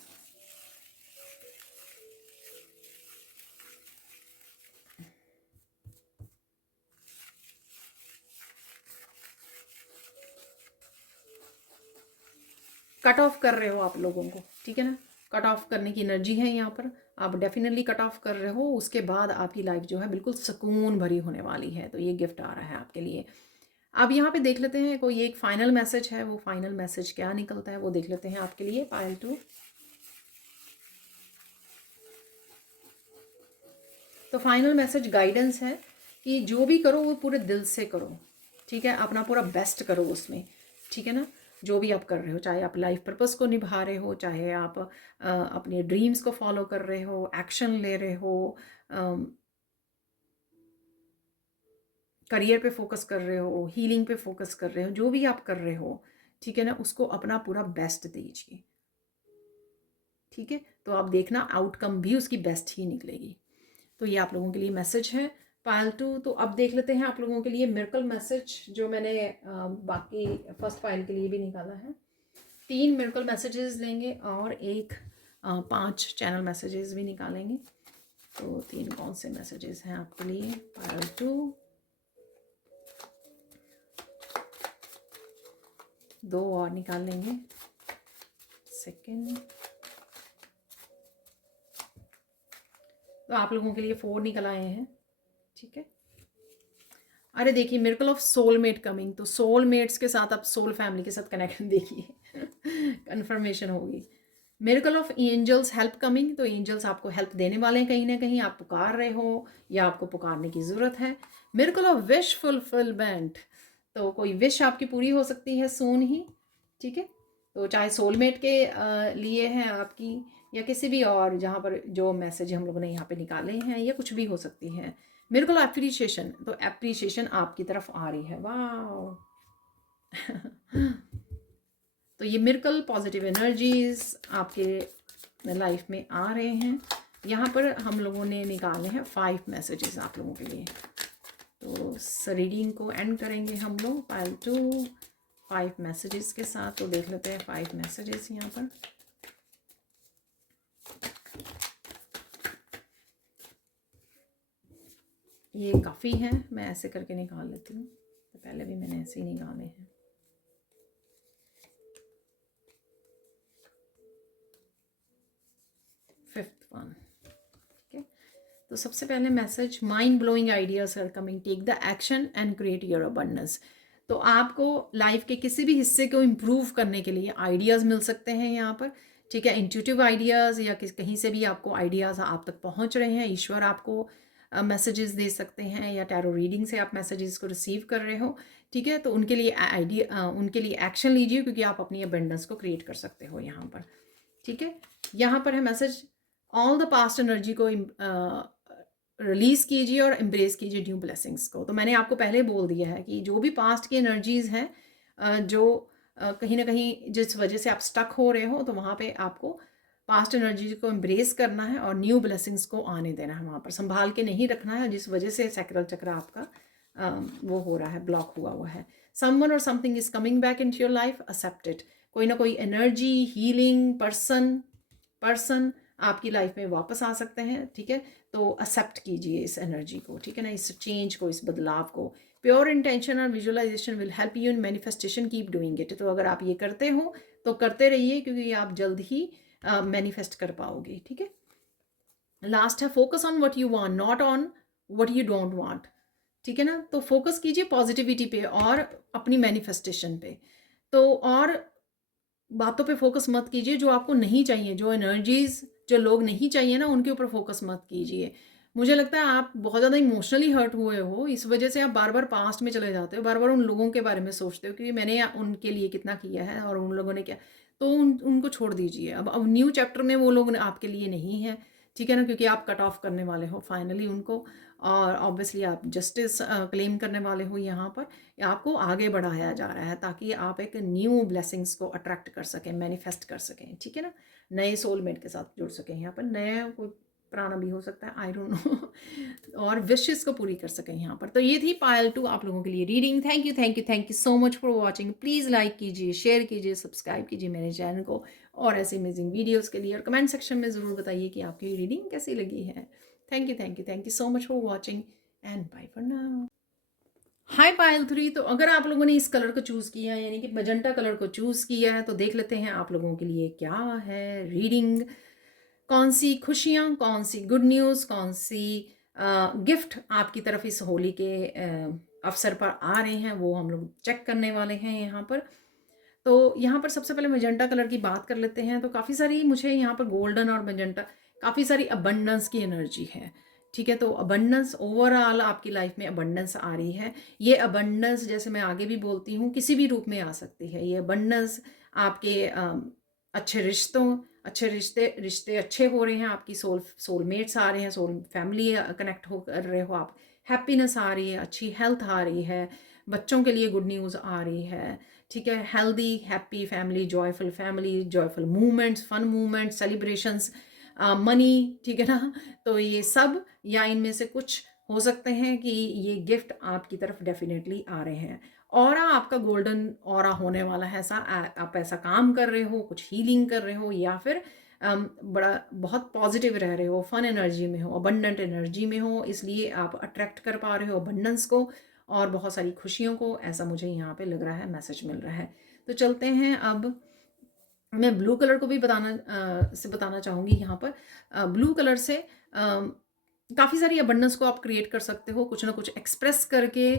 कट ऑफ कर रहे हो आप लोगों को, ठीक है ना। कट ऑफ करने की एनर्जी है यहाँ पर, आप डेफिनेटली कट ऑफ कर रहे हो। उसके बाद आपकी लाइफ जो है बिल्कुल सुकून भरी होने वाली है। तो ये गिफ्ट आ रहा है आपके लिए। अब यहाँ पे देख लेते हैं कोई एक फाइनल मैसेज है, वो फाइनल मैसेज क्या निकलता है वो देख लेते हैं आपके लिए। पायल 2, तो फाइनल मैसेज गाइडेंस है कि जो भी करो वो पूरे दिल से करो, ठीक है, अपना पूरा बेस्ट करो उसमें, ठीक है ना। जो भी आप कर रहे हो, चाहे आप लाइफ पर्पस को निभा रहे हो, चाहे आप अपने ड्रीम्स को फॉलो कर रहे हो, एक्शन ले रहे हो, करियर पे फोकस कर रहे हो, हीलिंग पे फोकस कर रहे हो, जो भी आप कर रहे हो, ठीक है ना, उसको अपना पूरा बेस्ट दीजिए, ठीक है। तो आप देखना आउटकम भी उसकी बेस्ट ही निकलेगी। तो ये आप लोगों के लिए मैसेज है। पायल 2, तो अब देख लेते हैं आप लोगों के लिए मिरेकल मैसेज जो मैंने बाकी फर्स्ट पायल के लिए भी निकाला है। 3 मिरेकल मैसेजेस लेंगे और 5 चैनल मैसेजेस भी निकालेंगे। तो 3 कौन से मैसेजेस हैं आपके लिए? पायल 2, 2 और निकाल लेंगे। सेकेंड, तो आप लोगों के लिए 4 निकल आए हैं, ठीक है। अरे देखिए, मिरेकल ऑफ सोलमेट कमिंग, तो सोलमेट्स के साथ आप सोल फैमिली के साथ कनेक्शन देखिए कन्फर्मेशन होगी। Miracle of angels help coming, तो एंजल्स आपको हेल्प देने वाले हैं कहीं ना कहीं, आप पुकार रहे हो या आपको पुकारने की ज़रूरत है। मिरेकल ऑफ विश फुलफिलमेंट, तो कोई विश आपकी पूरी हो सकती है सून ही, ठीक है। तो चाहे सोलमेट के लिए है आपकी, या किसी भी और जहाँ पर जो मैसेज हम लोगों ने यहाँ पे निकाले हैं, या कुछ भी हो सकती है। मिरेकल एप्रिसिएशन, तो एप्रिसिएशन आपकी तरफ आ रही है, वाह तो ये मिरेकल पॉजिटिव एनर्जीज आपके लाइफ में आ रहे हैं। यहाँ पर हम लोगों ने निकाले हैं 5 मैसेजेस आप लोगों के लिए। तो रीडिंग को एंड करेंगे हम लोग पायल 2 5 मैसेजेस के साथ। तो देख लेते हैं 5 मैसेजेस यहाँ पर। ये काफ़ी है, मैं ऐसे करके निकाल लेती हूँ, तो पहले भी मैंने ऐसे ही निकाले हैं। फिफ्थ वन, ठीक है। तो सबसे पहले message, mind blowing ideas are coming, take the action and create your abundance. तो आपको लाइफ के किसी भी हिस्से को इम्प्रूव करने के लिए आइडियाज़ मिल सकते हैं यहाँ पर, ठीक है। इंट्यूटिव आइडियाज़ या कहीं से भी आपको आइडियाज़ आप तक पहुँच रहे हैं, ईश्वर आपको मैसेजेस दे सकते हैं, या टैरो रीडिंग से आप मैसेजेस को रिसीव कर रहे हो, ठीक है। तो उनके लिए उनके लिए एक्शन लीजिए, क्योंकि आप अपनी अबंडेंस को क्रिएट कर सकते हो यहाँ पर, ठीक है। यहाँ पर है message, all the past energy को रिलीज़ कीजिए और एम्ब्रेस कीजिए न्यू ब्लेसिंग्स को। तो मैंने आपको पहले बोल दिया है कि जो भी पास्ट की एनर्जीज़ हैं जो कहीं ना कहीं जिस वजह से आप स्टक हो रहे हो, तो वहाँ पे आपको पास्ट एनर्जी को एम्ब्रेस करना है और न्यू ब्लेसिंग्स को आने देना है, वहाँ पर संभाल के नहीं रखना है, जिस वजह से सैक्रल चक्र आपका वो हो रहा है, ब्लॉक हुआ है। समवन और something is coming back into your life, accept it. कोई ना कोई एनर्जी, हीलिंग पर्सन आपकी लाइफ में वापस आ सकते हैं, ठीक है। तो एक्सेप्ट कीजिए इस एनर्जी को, ठीक है ना, इस चेंज को, इस बदलाव को। प्योर इंटेंशन और visualisation will help you in manifestation, keep doing it. तो अगर आप ये करते हो तो करते रहिए, क्योंकि आप जल्द ही मैनिफेस्ट कर पाओगे, ठीक है। लास्ट है, focus on what you want, not on what you don't want, ठीक है ना। तो फोकस कीजिए पॉजिटिविटी पे और अपनी मैनिफेस्टेशन पे। तो और बातों पे फोकस मत कीजिए जो आपको नहीं चाहिए, जो एनर्जीज जो लोग नहीं चाहिए ना, उनके ऊपर फोकस मत कीजिए। मुझे लगता है आप बहुत ज़्यादा इमोशनली हर्ट हुए हो, इस वजह से आप बार बार पास्ट में चले जाते हो, बार बार उन लोगों के बारे में सोचते हो कि मैंने उनके लिए कितना किया है और उन लोगों ने क्या। तो उनको छोड़ दीजिए। अब न्यू चैप्टर में वो लोग आपके लिए नहीं है, ठीक है ना, क्योंकि आप कट ऑफ करने वाले हो फाइनली उनको, और ऑब्वियसली आप जस्टिस क्लेम करने वाले हो यहाँ पर। आपको आगे बढ़ाया जा रहा है ताकि आप एक न्यू ब्लेसिंग्स को अट्रैक्ट कर सकें, मैनिफेस्ट कर सकें, ठीक है ना, नए सोलमेट के साथ जुड़ सकें। यहाँ पर नया कोई पुराना भी हो सकता है, आई डोंट नो और विशेस को पूरी कर सकें यहाँ पर। तो ये थी पायल 2 आप लोगों के लिए reading. Thank you so much for watching. Please like कीजिए, शेयर कीजिए, सब्सक्राइब कीजिए मेरे चैनल को, और ऐसे अमेजिंग वीडियोज़ के लिए। और कमेंट सेक्शन में ज़रूर बताइए कि आपकी रीडिंग कैसी लगी है। Thank you so much for watching and bye for now. Hi Payal 3, तो अगर आप लोगों ने इस कलर को चूज़ किया है, यानी कि मजेंटा कलर को चूज़ किया है, तो देख लेते हैं आप लोगों के लिए क्या है रीडिंग। कौन सी खुशियाँ, कौन सी गुड न्यूज़, कौन सी गिफ्ट आपकी तरफ इस होली के अवसर पर आ रहे हैं, वो हम लोग चेक करने वाले हैं यहाँ पर। तो यहाँ पर सबसे पहले मजेंटा कलर की बात कर लेते हैं। तो काफ़ी सारी मुझे यहाँ पर गोल्डन और मजेंटा, काफ़ी सारी अबंडेंस की एनर्जी है, ठीक है। तो अबंडेंस ओवरऑल आपकी लाइफ में अबंडेंस आ रही है। ये अबंडेंस, जैसे मैं आगे भी बोलती हूँ, किसी भी रूप में आ सकती है। ये अबंडेंस आपके अच्छे रिश्ते अच्छे हो रहे हैं, आपकी सोलमेट्स आ रहे हैं, सोल फैमिली कनेक्ट हो कर रहे हो आप, हैप्पीनेस आ रही है, अच्छी हेल्थ आ रही है, बच्चों के लिए गुड न्यूज़ आ रही है, ठीक है। Healthy happy family, joyful movements, fun movements, celebrations, money, ठीक है ना। तो ये सब या इनमें से कुछ हो सकते हैं कि ये गिफ्ट आपकी तरफ डेफिनेटली आ रहे हैं। ऑरा आपका गोल्डन ऑरा होने वाला है, ऐसा आप ऐसा काम कर रहे हो, कुछ हीलिंग कर रहे हो, या फिर बड़ा बहुत पॉजिटिव रह रहे हो, फन एनर्जी में हो, अबंडेंट एनर्जी में हो, इसलिए आप अट्रैक्ट कर पा रहे हो अबंडेंस को और बहुत सारी खुशियों को। ऐसा मुझे यहाँ पे लग रहा है, मैसेज मिल रहा है। तो चलते हैं अब, मैं ब्लू कलर को भी बताना चाहूँगी यहाँ पर। ब्लू कलर से काफ़ी सारी अबंडेंस को आप क्रिएट कर सकते हो, कुछ ना कुछ एक्सप्रेस करके।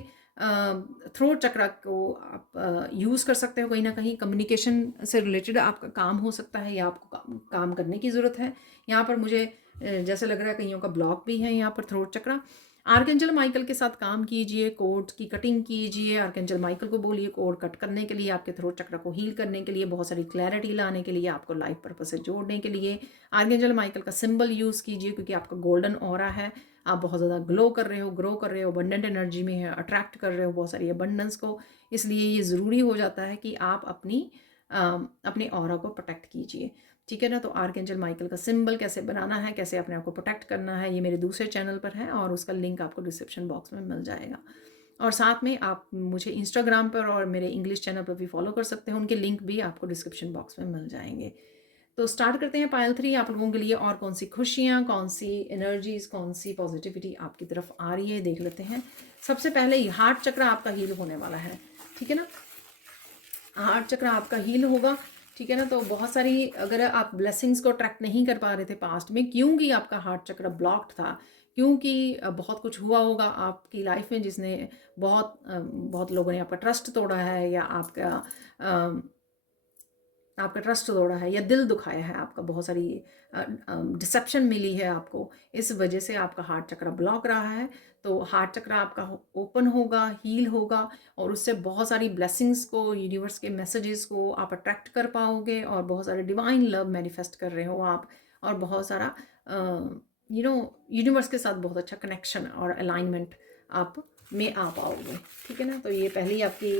थ्रोट चक्रा को आप यूज़ कर सकते हो, कहीं ना कहीं कम्युनिकेशन से रिलेटेड आपका काम हो सकता है या आपको काम करने की ज़रूरत है। यहाँ पर मुझे जैसे लग रहा है कईयों का ब्लॉक भी है यहाँ पर थ्रोट चक्रा। आर्कएंजल माइकल के साथ काम कीजिए, कोड की कटिंग कीजिए, आर्कएंजल माइकल को बोलिए कोड कट करने के लिए, आपके थ्रोट चक्र को हील करने के लिए, बहुत सारी क्लैरिटी लाने के लिए, आपको लाइफ पर्पस से जोड़ने के लिए आर्कएंजल माइकल का सिंबल यूज़ कीजिए, क्योंकि आपका गोल्डन ऑरा है, आप बहुत ज़्यादा ग्लो कर रहे हो, ग्रो कर रहे हो, अबंडेंट एनर्जी में है, अट्रैक्ट कर रहे हो बहुत सारी अबंडेंस को। इसलिए ये ज़रूरी हो जाता है कि आप अपने ऑरा को प्रोटेक्ट कीजिए, ठीक है ना। तो आर्कएंजल माइकल का सिंबल कैसे बनाना है, कैसे अपने आप को प्रोटेक्ट करना है, ये मेरे दूसरे चैनल पर है और उसका लिंक आपको डिस्क्रिप्शन बॉक्स में मिल जाएगा। और साथ में आप मुझे इंस्टाग्राम पर और मेरे इंग्लिश चैनल पर भी फॉलो कर सकते हैं, उनके लिंक भी आपको डिस्क्रिप्शन बॉक्स में मिल जाएंगे। तो स्टार्ट करते हैं पायल 3, आप लोगों के लिए और कौन सी खुशियाँ, कौन सी एनर्जीज, कौन सी पॉजिटिविटी आपकी तरफ आ रही है, देख लेते हैं। सबसे पहले ही हार्ट चक्र आपका हील होने वाला है, ठीक है ना। हार्ट चक्र आपका हील होगा, ठीक है ना। तो बहुत सारी, अगर आप ब्लेसिंग्स को अट्रैक्ट नहीं कर पा रहे थे पास्ट में, क्योंकि आपका हार्ट चक्र ब्लॉक्ड था, क्योंकि बहुत कुछ हुआ होगा आपकी लाइफ में जिसने बहुत लोगों ने आपका ट्रस्ट तोड़ा है, या आपका ट्रस्ट तोड़ा है, या दिल दुखाया है आपका, बहुत सारी डिसेप्शन मिली है आपको, इस वजह से आपका हार्ट चक्र ब्लॉक रहा है। तो हार्ट चक्र आपका ओपन होगा, हील होगा, और उससे बहुत सारी ब्लेसिंग्स को, यूनिवर्स के मैसेजेस को आप अट्रैक्ट कर पाओगे, और बहुत सारे डिवाइन लव मैनिफेस्ट कर रहे हो आप, और बहुत सारा यूनिवर्स के साथ बहुत अच्छा कनेक्शन और अलाइनमेंट आप में आ पाओगे, ठीक है ना। तो ये पहली आपकी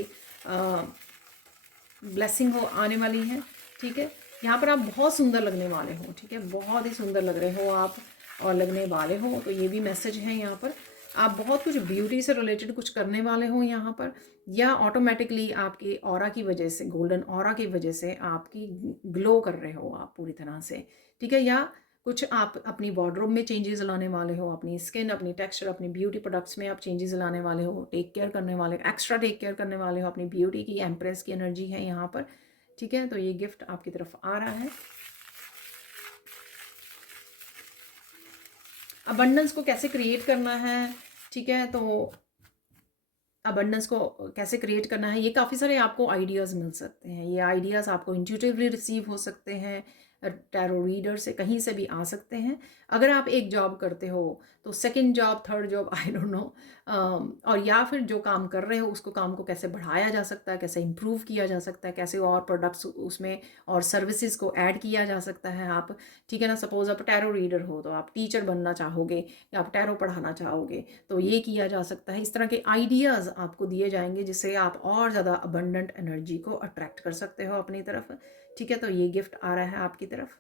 ब्लेसिंग हो आने वाली है, ठीक है। यहाँ पर आप बहुत सुंदर लगने वाले हो, ठीक है, बहुत ही सुंदर लग रहे हो आप और लगने वाले हो। तो ये भी मैसेज है यहाँ पर, आप बहुत कुछ ब्यूटी से रिलेटेड कुछ करने वाले हो यहाँ पर, या ऑटोमेटिकली आपके ऑरा की वजह से, गोल्डन ऑरा की वजह से आपकी ग्लो कर रहे हो आप पूरी तरह से, ठीक है। या कुछ आप अपनी वार्डरोब में चेंजेस लाने वाले हो, अपनी स्किन, अपनी टेक्सचर, अपनी ब्यूटी प्रोडक्ट्स में आप चेंजेस लाने वाले हो, टेक केयर करने वाले, एक्स्ट्रा टेक केयर करने वाले हो अपनी ब्यूटी की। एम्प्रेस की एनर्जी है यहाँ पर, ठीक है। तो ये गिफ्ट आपकी तरफ आ रहा है। अबंडेंस को कैसे क्रिएट करना है, ठीक है। तो अबंडेंस को कैसे क्रिएट करना है, ये काफ़ी सारे आपको आइडियाज़ मिल सकते हैं। ये आइडियाज़ आपको इंट्यूटिवली रिसीव हो सकते हैं, टैरो रीडर से कहीं से भी आ सकते हैं। अगर आप एक जॉब करते हो तो second job, third job, I don't know, और या फिर जो काम कर रहे हो उसको, काम को कैसे बढ़ाया जा सकता है, कैसे इम्प्रूव किया जा सकता है, कैसे और प्रोडक्ट्स उसमें और सर्विसेज को ऐड किया जा सकता है आप, ठीक है ना। सपोज आप टैरो रीडर हो तो आप टीचर बनना चाहोगे या आप टैरो पढ़ाना चाहोगे तो ये किया जा सकता है। इस तरह के आइडियाज़ आपको दिए जाएंगे जिससे आप और ज़्यादा अबंडेंट एनर्जी को अट्रैक्ट कर सकते हो अपनी तरफ, ठीक है। तो ये गिफ्ट आ रहा है आपकी तरफ।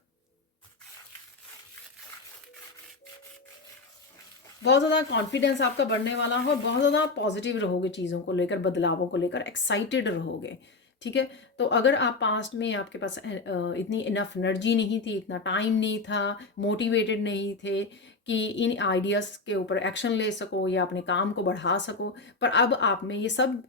बहुत ज़्यादा कॉन्फिडेंस आपका बढ़ने वाला है और बहुत ज़्यादा पॉजिटिव रहोगे, चीज़ों को लेकर, बदलावों को लेकर एक्साइटेड रहोगे, ठीक है। तो अगर आप पास्ट में आपके पास इतनी इनफ एनर्जी नहीं थी, इतना टाइम नहीं था, मोटिवेटेड नहीं थे कि इन आइडियाज़ के ऊपर एक्शन ले सको या अपने काम को बढ़ा सको, पर अब आप में ये सब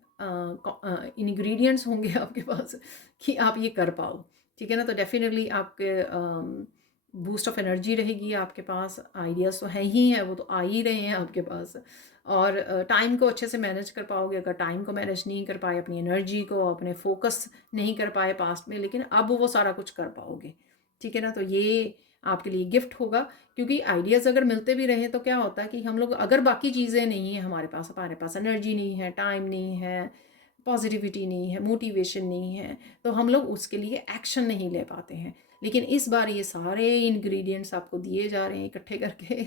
इंग्रेडिएंट्स होंगे आपके पास कि आप ये कर पाओ, ठीक है ना। तो डेफिनेटली आपके बूस्ट ऑफ एनर्जी रहेगी आपके पास, आइडियाज़ तो हैं ही हैं, वो तो आ ही रहे हैं आपके पास, और टाइम को अच्छे से मैनेज कर पाओगे। अगर टाइम को मैनेज नहीं कर पाए, अपनी एनर्जी को, अपने फोकस नहीं कर पाए पास्ट में, लेकिन अब वो सारा कुछ कर पाओगे, ठीक है ना। तो ये आपके लिए गिफ्ट होगा, क्योंकि आइडियाज़ अगर मिलते भी रहे तो क्या होता है कि हम लोग, अगर बाकी चीज़ें नहीं हैं हमारे पास एनर्जी नहीं है, टाइम नहीं है, पॉजिटिविटी नहीं है, मोटिवेशन नहीं है, तो हम लोग उसके लिए एक्शन नहीं ले पाते हैं। लेकिन इस बार ये सारे इंग्रेडिएंट्स आपको दिए जा रहे हैं इकट्ठे करके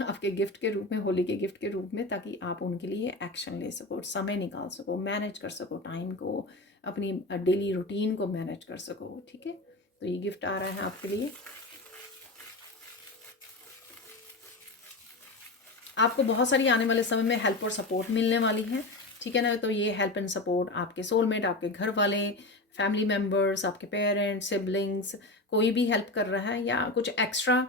आपके गिफ्ट के रूप में, होली के गिफ्ट के रूप में, ताकि आप उनके लिए एक्शन ले सको, समय निकाल सको, मैनेज कर सको टाइम को, अपनी डेली रूटीन को मैनेज कर सको, ठीक है। तो ये गिफ्ट आ रहा है आपके लिए। आपको बहुत सारी आने वाले समय में हेल्प और सपोर्ट मिलने वाली है, ठीक है ना। तो ये हेल्प एंड सपोर्ट आपके सोलमेट, आपके घर वाले, फैमिली मेम्बर्स, आपके पेरेंट्स, सिबलिंग्स, कोई भी हेल्प कर रहा है, या कुछ एक्स्ट्रा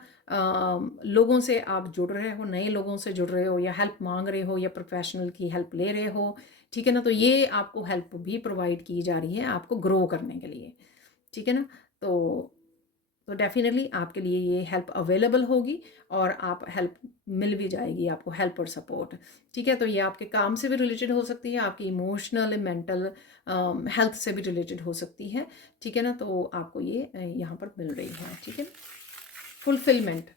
लोगों से आप जुड़ रहे हो, नए लोगों से जुड़ रहे हो, या हेल्प मांग रहे हो, या प्रोफेशनल की हेल्प ले रहे हो, ठीक है ना। तो ये आपको हेल्प भी प्रोवाइड की जा रही है आपको ग्रो करने के लिए, ठीक है ना। तो डेफिनेटली आपके लिए ये हेल्प अवेलेबल होगी, और आप हेल्प मिल भी जाएगी आपको, हेल्प और सपोर्ट, ठीक है। तो ये आपके काम से भी रिलेटेड हो सकती है, आपकी इमोशनल मेंटल हेल्थ से भी रिलेटेड हो सकती है, ठीक है ना। तो आपको ये यहाँ पर मिल रही है, ठीक है। फुलफिलमेंट,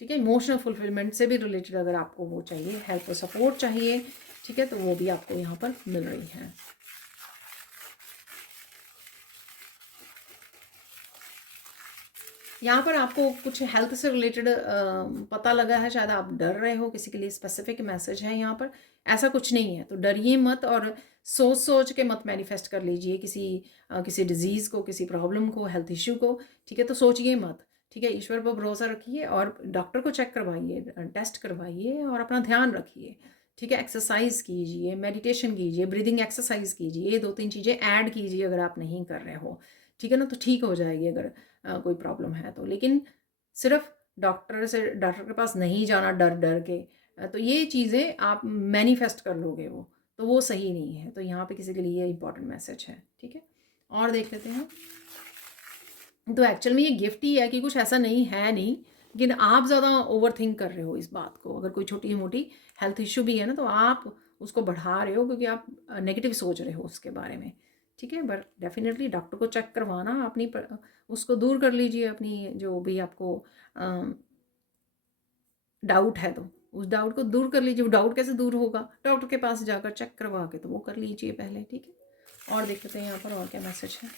ठीक है, इमोशनल फुलफिलमेंट से भी रिलेटेड अगर आपको वो चाहिए, हेल्प और सपोर्ट चाहिए, ठीक है, तो वो भी आपको यहाँ पर मिल रही है। यहाँ पर आपको कुछ हेल्थ से रिलेटेड पता लगा है, शायद आप डर रहे हो, किसी के लिए स्पेसिफिक मैसेज है यहाँ पर। ऐसा कुछ नहीं है, तो डरिए मत, और सोच सोच के मत मैनिफेस्ट कर लीजिए किसी डिजीज़ को, किसी प्रॉब्लम को, हेल्थ इश्यू को, ठीक है। तो सोचिए मत, ठीक है। ईश्वर पर भरोसा रखिए, और डॉक्टर को चेक करवाइए, टेस्ट करवाइए, और अपना ध्यान रखिए, ठीक है। एक्सरसाइज कीजिए, मेडिटेशन कीजिए, ब्रीदिंग एक्सरसाइज कीजिए, ये 2-3 चीज़ें ऐड कीजिए अगर आप नहीं कर रहे हो, ठीक है ना। तो ठीक हो जाएगी अगर कोई प्रॉब्लम है तो। लेकिन सिर्फ डॉक्टर के पास नहीं जाना डर डर के, तो ये चीज़ें आप मैनिफेस्ट कर लोगे तो वो सही नहीं है। तो यहाँ पे किसी के लिए इंपॉर्टेंट मैसेज है, ठीक है। और देख लेते हैं। तो एक्चुअल में ये गिफ्ट ही है कि कुछ ऐसा नहीं है नहीं, लेकिन आप ज़्यादा ओवर थिंक कर रहे हो इस बात को। अगर कोई छोटी मोटी हेल्थ इश्यू भी है ना, तो आप उसको बढ़ा रहे हो, क्योंकि आप नेगेटिव सोच रहे हो उसके बारे में, ठीक है। बट डेफिनेटली डॉक्टर को चेक करवाना, उसको दूर कर लीजिए, अपनी जो भी आपको डाउट है, तो उस डाउट को दूर कर लीजिए। वो डाउट कैसे दूर होगा? डॉक्टर के पास जाकर चेक करवा के तो वो कर लीजिए पहले, ठीक है। और देख लेते हैं यहाँ पर और क्या मैसेज है।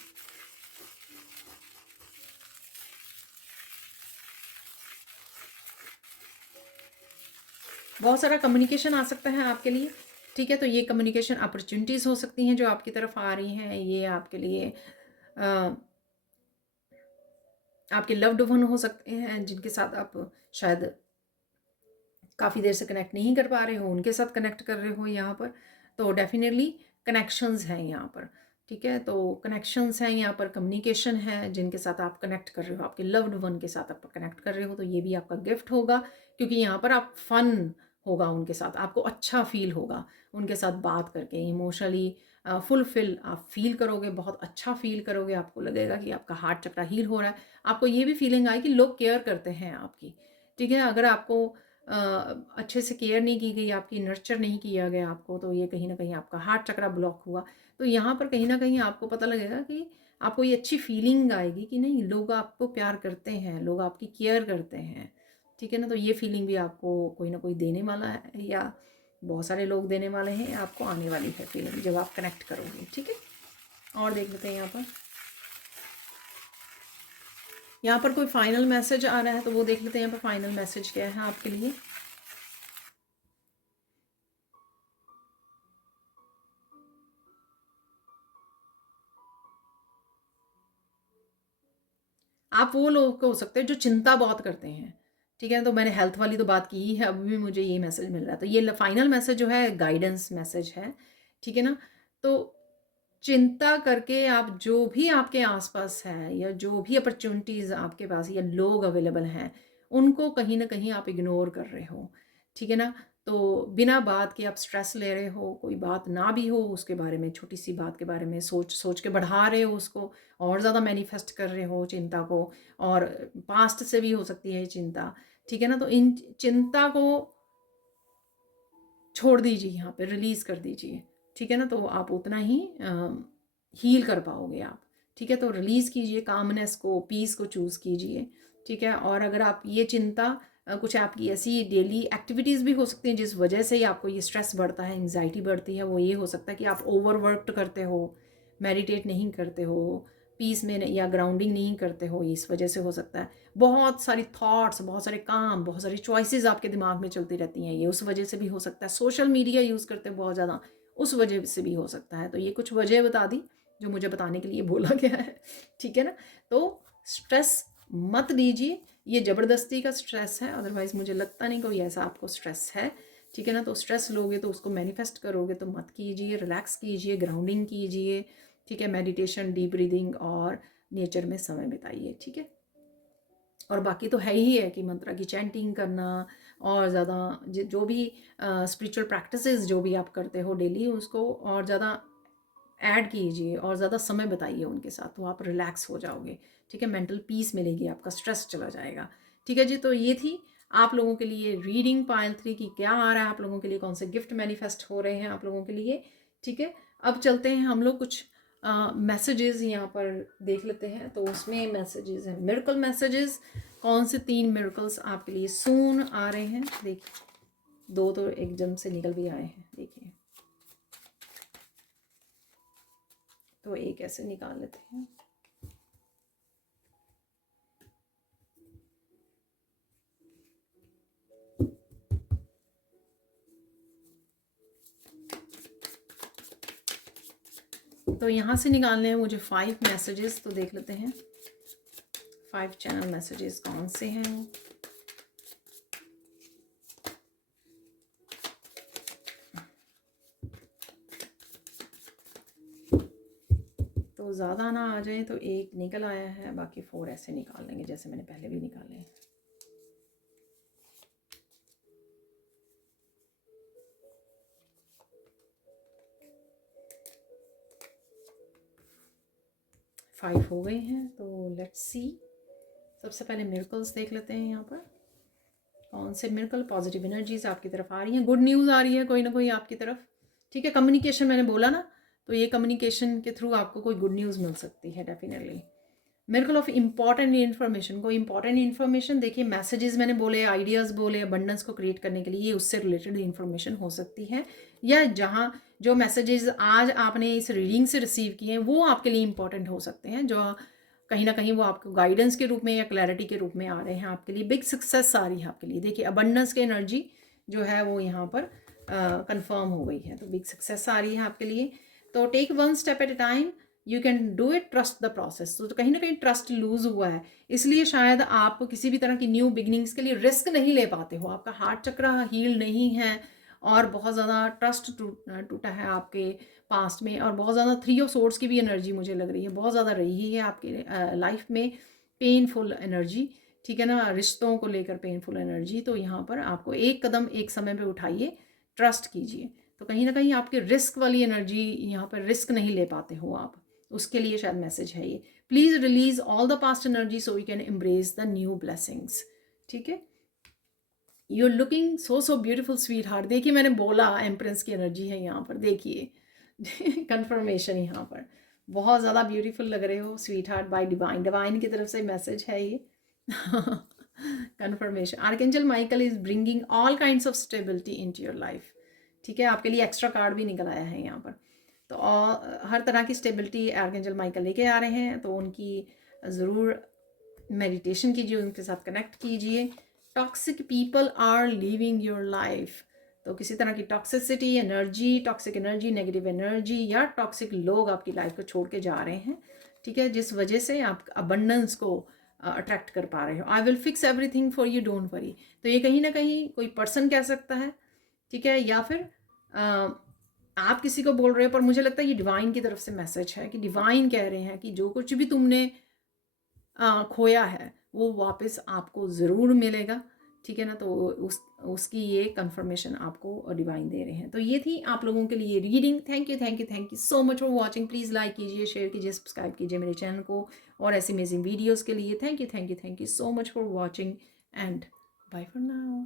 बहुत सारा कम्युनिकेशन आ सकता है आपके लिए, ठीक है। तो ये कम्युनिकेशन अपॉर्चुनिटीज़ हो सकती हैं जो आपकी तरफ आ रही हैं। ये आपके लिए आपके लव्ड वन हो सकते हैं, जिनके साथ आप शायद काफ़ी देर से कनेक्ट नहीं कर पा रहे हो, उनके साथ कनेक्ट कर रहे हो यहाँ पर। तो डेफिनेटली कनेक्शंस हैं यहाँ पर, ठीक है। तो कनेक्शंस हैं यहाँ पर, कम्युनिकेशन है, जिनके साथ आप कनेक्ट कर रहे हो, आपके लव्ड वन के साथ आप कनेक्ट कर रहे हो, तो ये भी आपका गिफ्ट होगा, क्योंकि यहाँ पर आप फन होगा उनके साथ, आपको अच्छा फील होगा उनके साथ बात करके। इमोशनली फुलफिल आप फील करोगे, बहुत अच्छा फील करोगे, आपको लगेगा कि आपका हार्ट चक्रा हील हो रहा है। आपको ये भी फीलिंग आए कि लोग केयर करते हैं आपकी, ठीक है। अगर आपको अच्छे से केयर नहीं की गई, आपकी नर्चर नहीं किया गया आपको, तो ये कहीं ना कहीं आपका हार्ट चक्रा ब्लॉक हुआ। तो यहाँ पर कहीं ना कहीं आपको पता लगेगा कि आपको ये अच्छी फीलिंग आएगी कि नहीं, लोग आपको प्यार करते हैं, लोग आपकी केयर करते हैं, ठीक है ना। तो ये फीलिंग भी आपको कोई ना कोई देने वाला है, या बहुत सारे लोग देने वाले हैं, आपको आने वाली है फीलिंग जब आप कनेक्ट करोगे, ठीक है। और देख लेते हैं यहाँ पर। यहाँ पर कोई फाइनल मैसेज आ रहा है, तो वो देख लेते हैं यहाँ पर फाइनल मैसेज क्या है आपके लिए। आप वो लोग हो सकते हैं जो चिंता बहुत करते हैं, ठीक है। तो मैंने हेल्थ वाली तो बात की ही है, अभी भी मुझे ये मैसेज मिल रहा है। तो ये फाइनल मैसेज जो है गाइडेंस मैसेज है, ठीक है ना। तो चिंता करके आप जो भी आपके आसपास है, या जो भी अपॉर्चुनिटीज़ आपके पास या लोग अवेलेबल हैं, उनको कहीं ना कहीं आप इग्नोर कर रहे हो, ठीक है ना। तो बिना बात के आप स्ट्रेस ले रहे हो, कोई बात ना भी हो उसके बारे में, छोटी सी बात के बारे में सोच सोच के बढ़ा रहे हो उसको, और ज़्यादा मैनिफेस्ट कर रहे हो चिंता को। और पास्ट से भी हो सकती है चिंता, ठीक है ना। तो इन चिंता को छोड़ दीजिए, यहाँ पे रिलीज़ कर दीजिए, ठीक है ना। तो आप उतना ही हील कर पाओगे आप, ठीक है। तो रिलीज़ कीजिए, कामनेस को, पीस को चूज़ कीजिए, ठीक है। और अगर आप ये चिंता कुछ आपकी ऐसी डेली एक्टिविटीज़ भी हो सकती हैं जिस वजह से ही आपको ये स्ट्रेस बढ़ता है, एंग्जाइटी बढ़ती है, वो ये हो सकता है कि आप ओवरवर्कड करते हो, मेडिटेट नहीं करते हो, पीस में या ग्राउंडिंग नहीं करते हो, इस वजह से हो सकता है। बहुत सारी थॉट्स, बहुत सारे काम, बहुत सारी चॉइसेस आपके दिमाग में चलती रहती हैं, ये उस वजह से भी हो सकता है। सोशल मीडिया यूज़ करते हैं बहुत ज़्यादा, उस वजह से भी हो सकता है। तो ये कुछ वजह बता दी जो मुझे बताने के लिए बोला गया है, ठीक है ना। तो स्ट्रेस मत लीजिए, ये ज़बरदस्ती का स्ट्रेस है, अदरवाइज़ मुझे लगता नहीं कोई ऐसा आपको स्ट्रेस है, ठीक है ना। तो स्ट्रेस लोगे तो उसको मैनिफेस्ट करोगे तो मत कीजिए, रिलैक्स कीजिए, ग्राउंडिंग कीजिए, ठीक है, मेडिटेशन, डीप ब्रीदिंग और नेचर में समय बिताइए, ठीक है। और बाकी तो है ही है कि मंत्रा की चैंटिंग करना और ज़्यादा जो भी स्पिरिचुअल प्रैक्टिसेस जो भी आप करते हो डेली उसको और ज़्यादा ऐड कीजिए और ज़्यादा समय बताइए उनके साथ, तो आप रिलैक्स हो जाओगे, ठीक है, मेंटल पीस मिलेगी, आपका स्ट्रेस चला जाएगा, ठीक है जी। तो ये थी आप लोगों के लिए रीडिंग पायल 3 की, क्या आ रहा है आप लोगों के लिए, कौन से गिफ्ट मैनिफेस्ट हो रहे हैं आप लोगों के लिए, ठीक है। अब चलते हैं हम लोग कुछ मैसेजेस यहाँ पर देख लेते हैं। तो उसमें मैसेजेस हैं मिरेकल मैसेजेस, कौन से 3 मिरेकल्स आपके लिए सून आ रहे हैं, देखिए 2 तो एकदम से निकल भी आए हैं, देखिए तो एक ऐसे निकाल लेते हैं। तो यहाँ से निकालने हैं मुझे 5 मैसेजेस, तो देख लेते हैं 5 चैनल मैसेजेस कौन से हैं। तो ज़्यादा ना आ जाए तो एक निकल आया है, बाकी 4 ऐसे निकाल लेंगे जैसे मैंने पहले भी निकाले हैं। फाइव हो गए हैं, तो लेट्स सी। सबसे पहले मिरेकल्स देख लेते हैं यहाँ पर कौन से मिरेकल पॉजिटिव एनर्जीज आपकी तरफ आ रही हैं, गुड न्यूज़ आ रही है कोई ना कोई आपकी तरफ, ठीक है। कम्युनिकेशन मैंने बोला ना, तो ये कम्युनिकेशन के थ्रू आपको कोई गुड न्यूज़ मिल सकती है definitely. Miracle of important information, कोई इंपॉर्टेंट इन्फॉर्मेशन, देखिए मैसेजेस मैंने बोले, आइडियाज़ बोले, अबंडेंस को क्रिएट करने के लिए, ये उससे रिलेटेड इन्फॉर्मेशन हो सकती है, या जहाँ जो मैसेजेस आज आपने इस रीडिंग से रिसीव किए हैं वो आपके लिए इंपॉर्टेंट हो सकते हैं, जो कहीं ना कहीं वो आपको गाइडेंस के रूप में या क्लैरिटी के रूप में आ रहे हैं आपके लिए, बिग सक्सेस आ रही है आपके लिए। देखिए अबंडेंस की एनर्जी जो है वो यहाँ पर कंफर्म हो गई है, तो बिग सक्सेस आ रही है आपके लिए। तो take one step at a time, you can do it, trust the process. तो कहीं ना कहीं ट्रस्ट लूज हुआ है, इसलिए शायद आप किसी भी तरह की न्यू बिगनिंग्स के लिए रिस्क नहीं ले पाते हो, आपका हार्ट चक्र हील नहीं है और बहुत ज़्यादा ट्रस्ट टूटा है आपके पास्ट में, और बहुत ज़्यादा 3 ऑफ सोर्ड्स की भी एनर्जी मुझे लग रही है, बहुत ज़्यादा रही है आपके लाइफ में पेनफुल एनर्जी, ठीक है ना, रिश्तों को लेकर पेनफुल एनर्जी। तो यहाँ पर आपको एक कदम एक समय पे उठाइए, ट्रस्ट कीजिए। तो कहीं ना कहीं आपकी रिस्क वाली एनर्जी, यहाँ पर रिस्क नहीं ले पाते हो आप, उसके लिए शायद मैसेज है ये। Please release all the past energy so you can embrace the new blessings, ठीक है। You are looking so so beautiful sweetheart, देखिए मैंने बोला एम्प्रेस की एनर्जी है यहाँ पर, देखिए कंफर्मेशन यहाँ पर, बहुत ज़्यादा ब्यूटीफुल लग रहे हो sweet heart by divine, divine की तरफ से मैसेज है ये confirmation. Archangel Michael is bringing all kinds of stability into your life, ठीक है। आपके लिए एक्स्ट्रा कार्ड भी निकल आया है यहाँ पर, तो हर तरह की स्टेबिलिटी आर्कएंजल माइकल लेके आ रहे हैं, तो उनकी ज़रूर मेडिटेशन कीजिए, उनके साथ कनेक्ट कीजिए। Toxic people are living your life, तो किसी तरह की toxicity energy, toxic energy, negative energy या टॉक्सिक लोग आपकी लाइफ को छोड़ के जा रहे हैं, ठीक है, जिस वजह से आप अबंडेंस को अट्रैक्ट कर पा रहे हो। I will fix everything for you, don't worry. तो ये कहीं ना कहीं कोई पर्सन कह सकता है, ठीक है, या फिर आप किसी को बोल रहे हो, पर मुझे लगता है ये डिवाइन की तरफ से मैसेज है कि डिवाइन कह रहे हैं कि जो कुछ भी तुमने खोया है वो वापस आपको ज़रूर मिलेगा, ठीक है ना। तो उसकी ये कंफर्मेशन आपको डिवाइन दे रहे हैं। तो ये थी आप लोगों के लिए reading. Thank you thank you thank you so much for watching. Please like कीजिए, शेयर कीजिए, सब्सक्राइब कीजिए मेरे चैनल को और ऐसी अमेजिंग वीडियोज़ के लिए। Thank you so much for watching and bye for now.